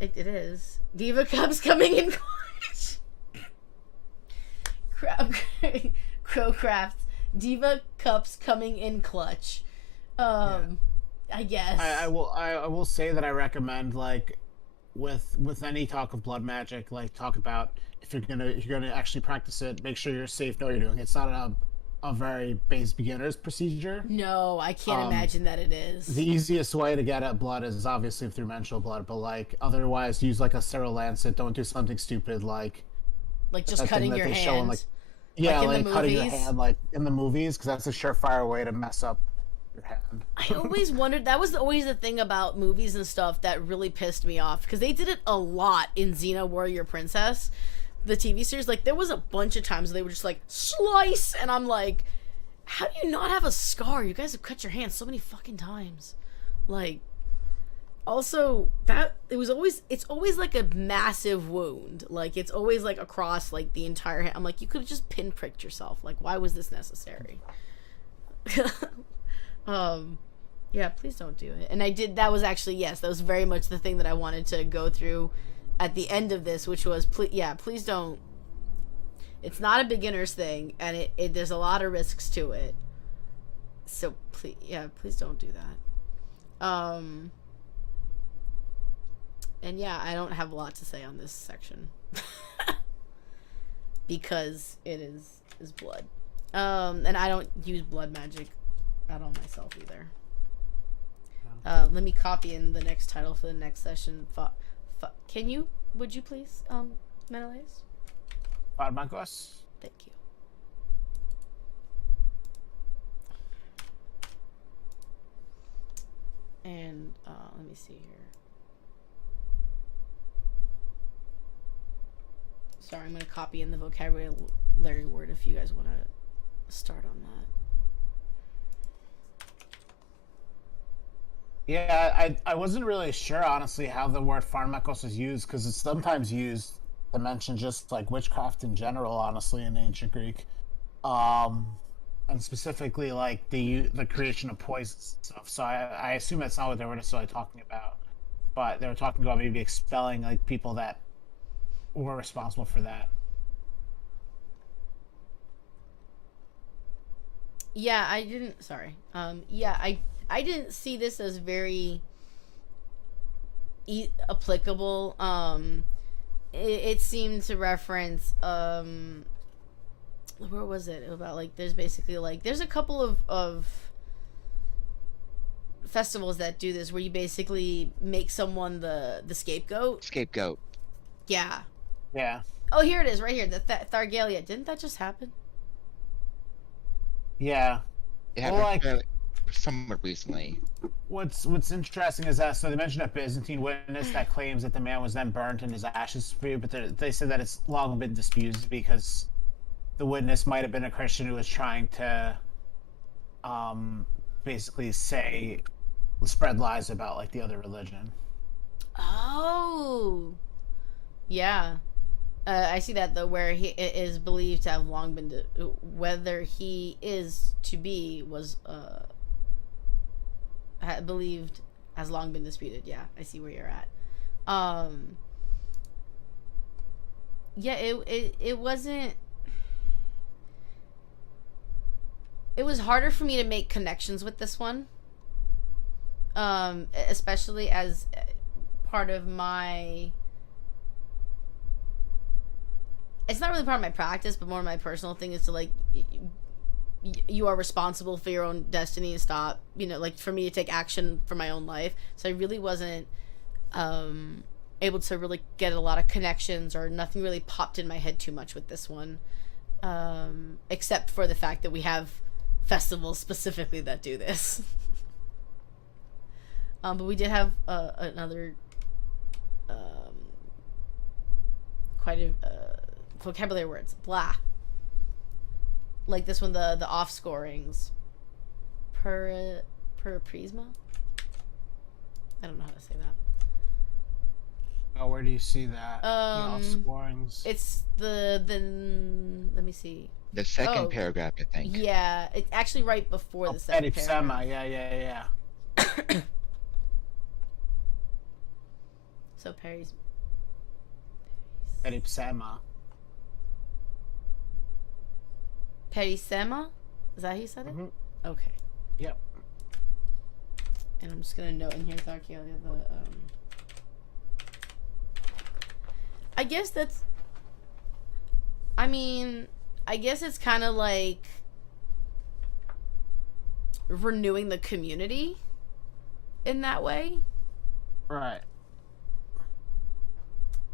It is. Diva Cups coming in clutch. Crowcraft. Diva Cups coming in clutch. I guess. I will say that I recommend, like, with any talk of blood magic, like, talk about if you're gonna actually practice it, make sure you're safe, know what you're doing. It's not a very base beginner's procedure. No, I can't imagine that it is. The easiest way to get at blood is obviously through menstrual blood, but like otherwise use like a sterile lancet. Don't do something stupid like just cutting your hand. Like, yeah, like cutting your hand like in the movies, because that's a surefire way to mess up your hand. I always wondered, that was always the thing about movies and stuff that really pissed me off, because they did it a lot in Xena Warrior Princess, the TV series. Like, there was a bunch of times where they were just like, slice, and I'm like, how do you not have a scar? You guys have cut your hands so many fucking times. Like, also, it's always like a massive wound. Like, it's always like across like the entire hand. I'm like, you could have just pinpricked yourself. Like, why was this necessary? Yeah, please don't do it. And that was actually, yes, that was very much the thing that I wanted to go through at the end of this, which was, please don't. It's not a beginner's thing, and it there's a lot of risks to it. So please don't do that. And yeah, I don't have a lot to say on this section. Because it is blood. And I don't use blood magic at all myself either. Let me copy in the next title for the next session. Would you please, Menelaus? Pharmakos. Thank you. And let me see here. Sorry, I'm going to copy in the vocabulary word if you guys want to start on that. Yeah, I wasn't really sure, honestly, how the word pharmakos is used, because it's sometimes used to mention just, like, witchcraft in general, honestly, in ancient Greek. And specifically, like, the creation of poisons and stuff. So I assume that's not what they were necessarily talking about. But they were talking about maybe expelling, like, people that were responsible for that. Yeah, I didn't... Sorry. I didn't see this as very applicable. It seemed to reference where was it about, like, there's basically like there's a couple of festivals that do this where you basically make someone the scapegoat. Yeah. Oh, here it is right here, the Thargelia. Didn't that just happen? Yeah. It happened somewhat recently. What's interesting is that, so they mentioned a Byzantine witness that claims that the man was then burnt and his ashes spewed, but they said that it's long been disputed because the witness might have been a Christian who was trying to basically spread lies about like the other religion. Oh, yeah. I see that though, where he is believed to have long been whether he is to be was believed has long been disputed. Yeah, I see where you're at. Yeah, it wasn't. It was harder for me to make connections with this one, especially as part of my. It's not really part of my practice, but more of my personal thing is to like. You are responsible for your own destiny and stop, like for me to take action for my own life. So I really wasn't able to really get a lot of connections, or nothing really popped in my head too much with this one, except for the fact that we have festivals specifically that do this. But we did have another quite a vocabulary words, blah, like this one, the off scorings, per prisma. I don't know how to say that. Oh, where do you see that? The off scorings. It's the let me see. The second paragraph, I think. Yeah, it's actually right before the second paragraph. Yeah. So Perry's. Peripsema. Perisema? Is that how you said it? Mm-hmm. Okay. Yep. And I'm just gonna note in here, Tharkia, I guess that's. I mean, I guess it's kind of like renewing the community in that way. Right.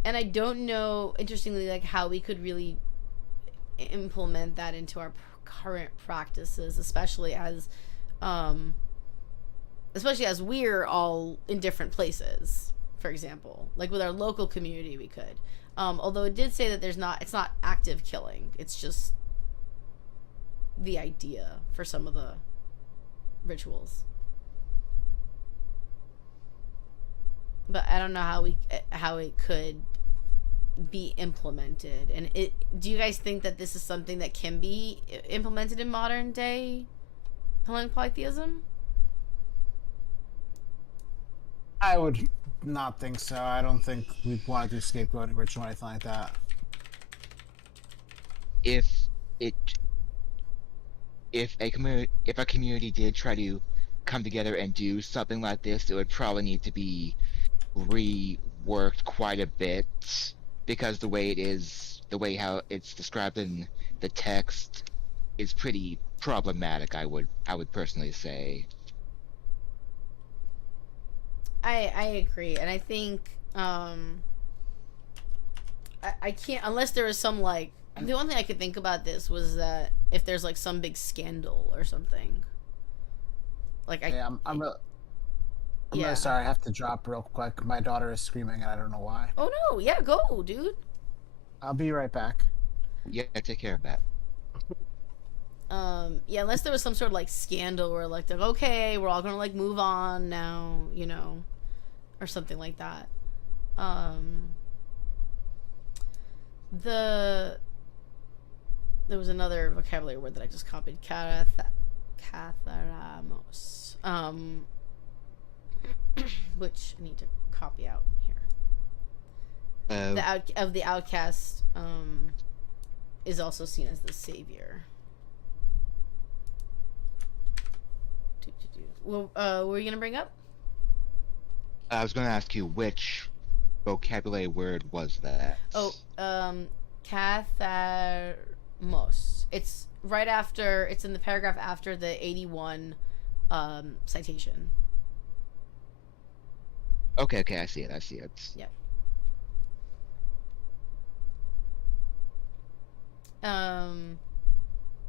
And I don't know, interestingly, like how we could really implement that into our current practices, especially as we're all in different places. For example, like with our local community, we could. Although it did say that it's not active killing. It's just the idea for some of the rituals. But I don't know how it could be implemented. And do you guys think that this is something that can be implemented in modern day Hellenic polytheism? I would not think so. I don't think we'd want to do scapegoating ritual or anything like that. If a community did try to come together and do something like this, it would probably need to be reworked quite a bit, because the way how it's described in the text is pretty problematic. I would personally say. I agree, and I think I can't, unless there was some, like, the only thing I could think about this was that if there's like some big scandal or something. Like I'm really sorry. I have to drop real quick. My daughter is screaming, and I don't know why. Oh no! Yeah, go, dude. I'll be right back. Yeah, take care of that. Yeah, unless there was some sort of like scandal where like, okay, we're all gonna like move on now, or something like that. There was another vocabulary word that I just copied, Catharamos, which I need to copy out here. The outcast is also seen as the savior. Well, what were you gonna bring up? I was gonna ask you, which vocabulary word was that? Oh, Catharmos. It's right after. It's in the paragraph after the 81 citation. Okay, I see it. Yep.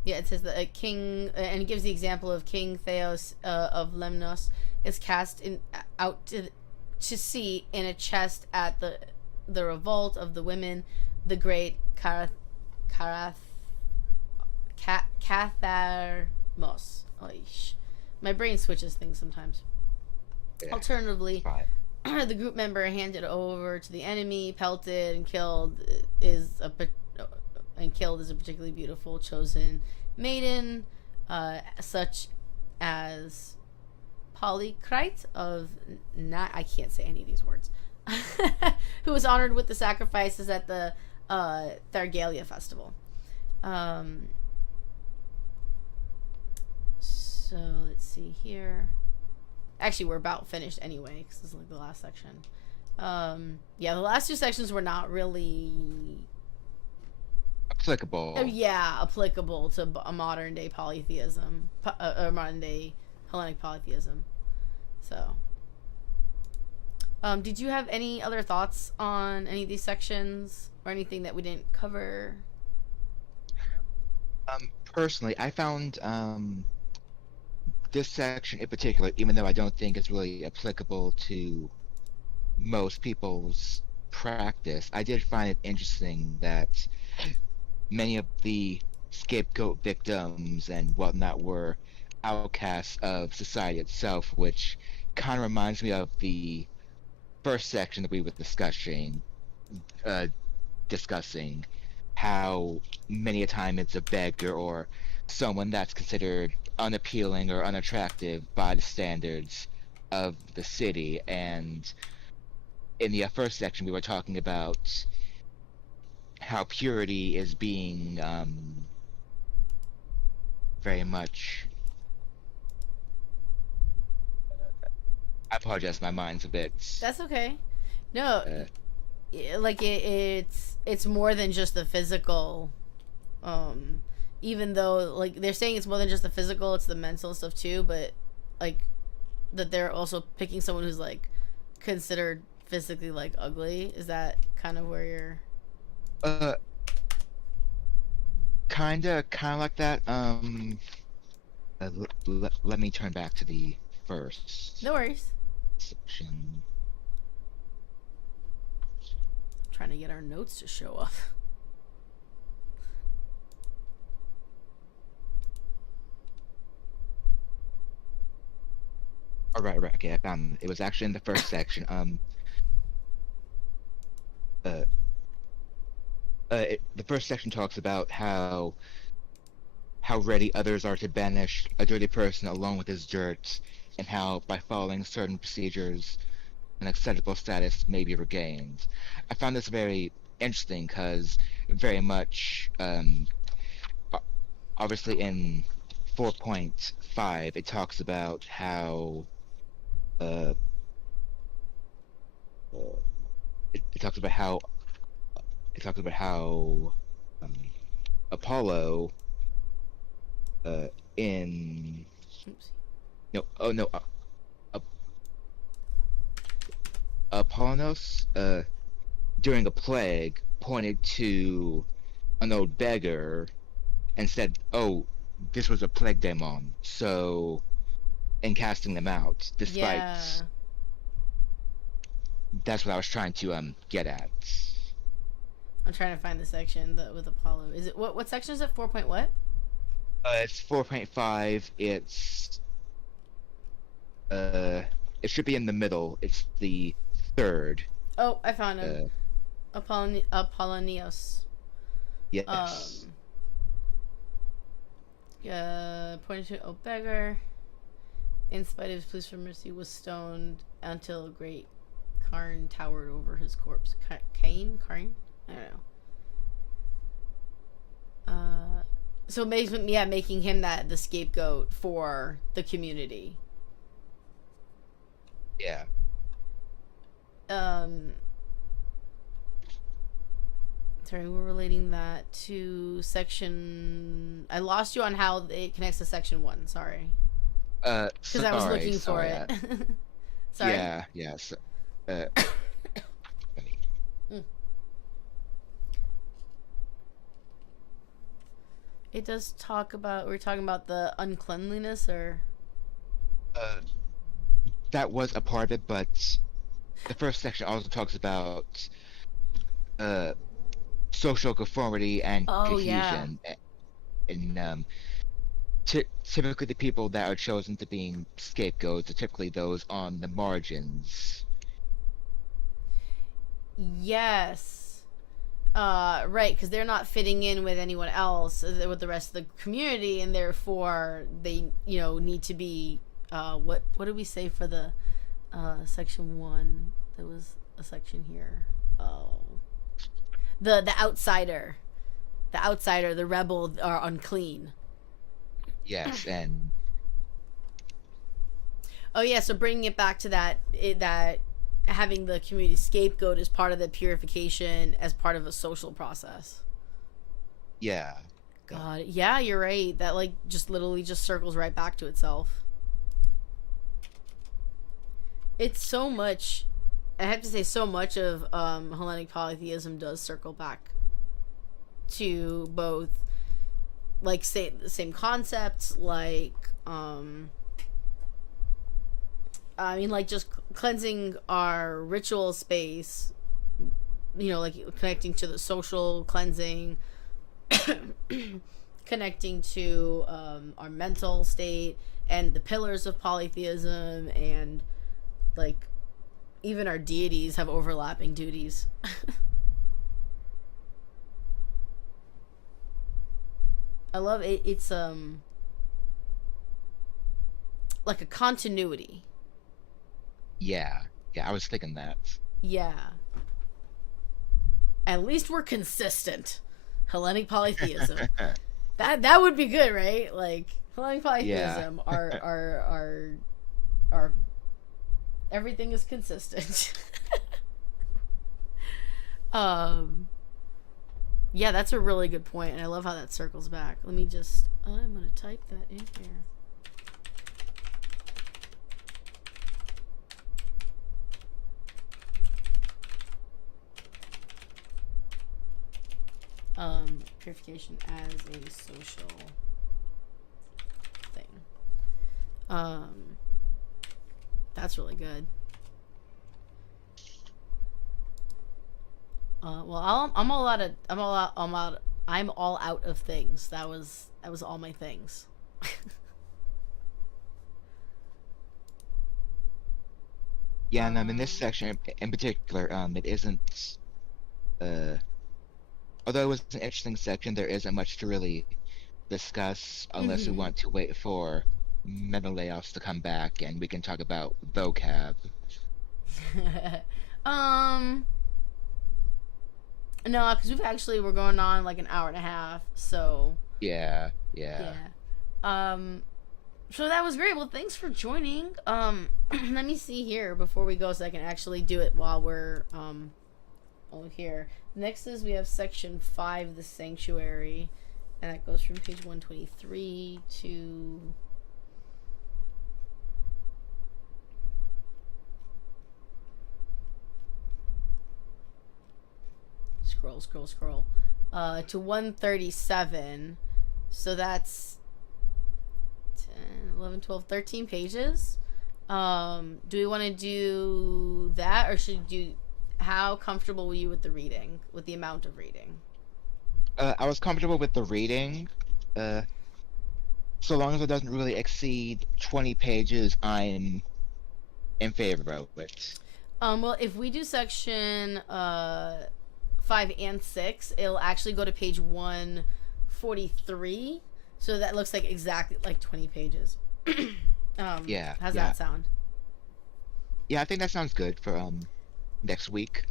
Yeah, it says that a king, and it gives the example of King Theos of Lemnos is cast out to sea in a chest at the revolt of the women, the great Catharmos. Oh My brain switches things sometimes. Yeah, Alternatively, fine. the group member handed over to the enemy, pelted and killed is a particularly beautiful chosen maiden, such as Polycrite of I can't say any of these words, who was honored with the sacrifices at the Thargelia festival. So let's see here. Actually, we're about finished anyway, because this is like the last section. Yeah, the last two sections were not really Applicable. applicable to a modern day polytheism, or modern day Hellenic polytheism. So, did you have any other thoughts on any of these sections or anything that we didn't cover? Personally, I found this section in particular, even though I don't think it's really applicable to most people's practice, I did find it interesting that many of the scapegoat victims and whatnot were outcasts of society itself, which kind of reminds me of the first section that we were discussing how many a time it's a beggar or someone that's considered unappealing or unattractive by the standards of the city. And in the first section we were talking about how purity is being very much, I apologize, my mind's a bit That's okay. No, like it's more than just the physical. Even though like they're saying it's more than just the physical, it's the mental stuff too. But like that they're also picking someone who's like considered physically like ugly. Is that kind of where you're? Kinda like that. Let me turn back to the first No worries. section. Trying to get our notes to show up. All right, okay, I found it. It was actually in the first section. The first section talks about how ready others are to banish a dirty person along with his dirt, and how by following certain procedures, an acceptable status may be regained. I found this very interesting because very much, obviously in 4.5, it talks about how it talks about how Apollo in Oops. no oh no Apollonos during a plague pointed to an old beggar and said, "Oh, this was a plague demon." So, in casting them out, despite that's what I was trying to get at. I'm trying to find the section with Apollo. Is it what section is it? 4 point what? It's 4.5. It should be in the middle. It's the third. Oh, I found him. Apollonios. Yes. Pointed to a beggar. In spite of his pleas for mercy, was stoned until a great cairn towered over his corpse. Cairn? I don't know. So making him the scapegoat for the community. Yeah. Sorry, we're relating that to section. I lost you on how it connects to section 1. Sorry. Because I was looking for it. Sorry. Yeah. Yes. It does talk about. We're talking about the uncleanliness, or. That was a part of it, but the first section also talks about social conformity and cohesion. Yeah. And typically the people that are chosen to being scapegoats are typically those on the margins. Yes. Right, because they're not fitting in with anyone else, with the rest of the community, and therefore they, need to be. What did we say for the section 1? There was a section here. Oh, the outsider, the rebel are unclean. Yes, and oh yeah, so bringing it back to that having the community scapegoat as part of the purification, as part of a social process. yeah. God, yeah, you're right. That just literally just circles right back to itself. It's so much. I have to say, so much of Hellenic polytheism does circle back to both, say the same concepts, just cleansing our ritual space, connecting to the social cleansing, connecting to our mental state, and the pillars of polytheism, and even our deities have overlapping duties. I love it. It's like a continuity. Yeah, I was thinking that. Yeah. At least we're consistent. Hellenic polytheism. that would be good, right? Hellenic polytheism, our everything is consistent. Yeah, that's a really good point, and I love how that circles back. Let me just, I'm gonna type that in here. Purification as a social thing. That's really good. Well, I'm all out of things. That was all my things. Yeah, and in this section in particular, it isn't. Although it was an interesting section, there isn't much to really discuss unless we want to wait for Menelaus to come back and we can talk about vocab. No, because we're going on an hour and a half, so Yeah. So that was great. Well, thanks for joining. Let me see here before we go, so I can actually do it while we're over here. Next is we have section 5, the sanctuary, and that goes from page 123 to scroll to 137. So that's 10, 11, 12, 13 pages. Do we want to do that, or should you do? How comfortable were you with the reading, with the amount of reading? I was comfortable with the reading. So long as it doesn't really exceed 20 pages, I'm in favor of it. Well, if we do section 5 and 6, it'll actually go to page 143. So that looks like exactly 20 pages. Yeah. How's that sound? Yeah, I think that sounds good for next week.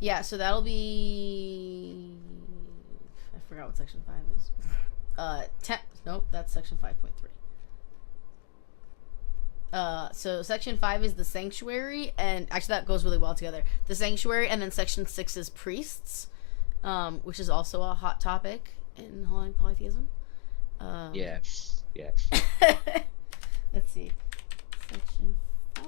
Yeah, so that'll be, I forgot what section 5 is. 10. Nope, that's section 5.3. So section 5 is the sanctuary, and actually that goes really well together. The sanctuary, and then section 6 is priests, which is also a hot topic in Hellenic polytheism. Yes. Let's see. Section 5.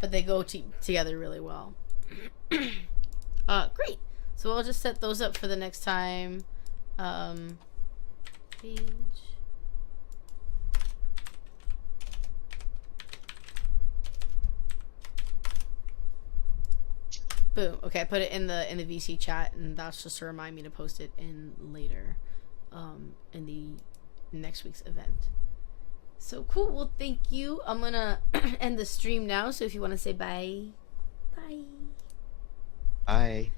But they go together really well. Great. So we'll just set those up for the next time. Page. Boom. Okay, I put it in the VC chat, and that's just to remind me to post it in later, in the next week's event. So cool. Well, thank you. I'm gonna end the stream now. So if you want to say bye, bye. Bye.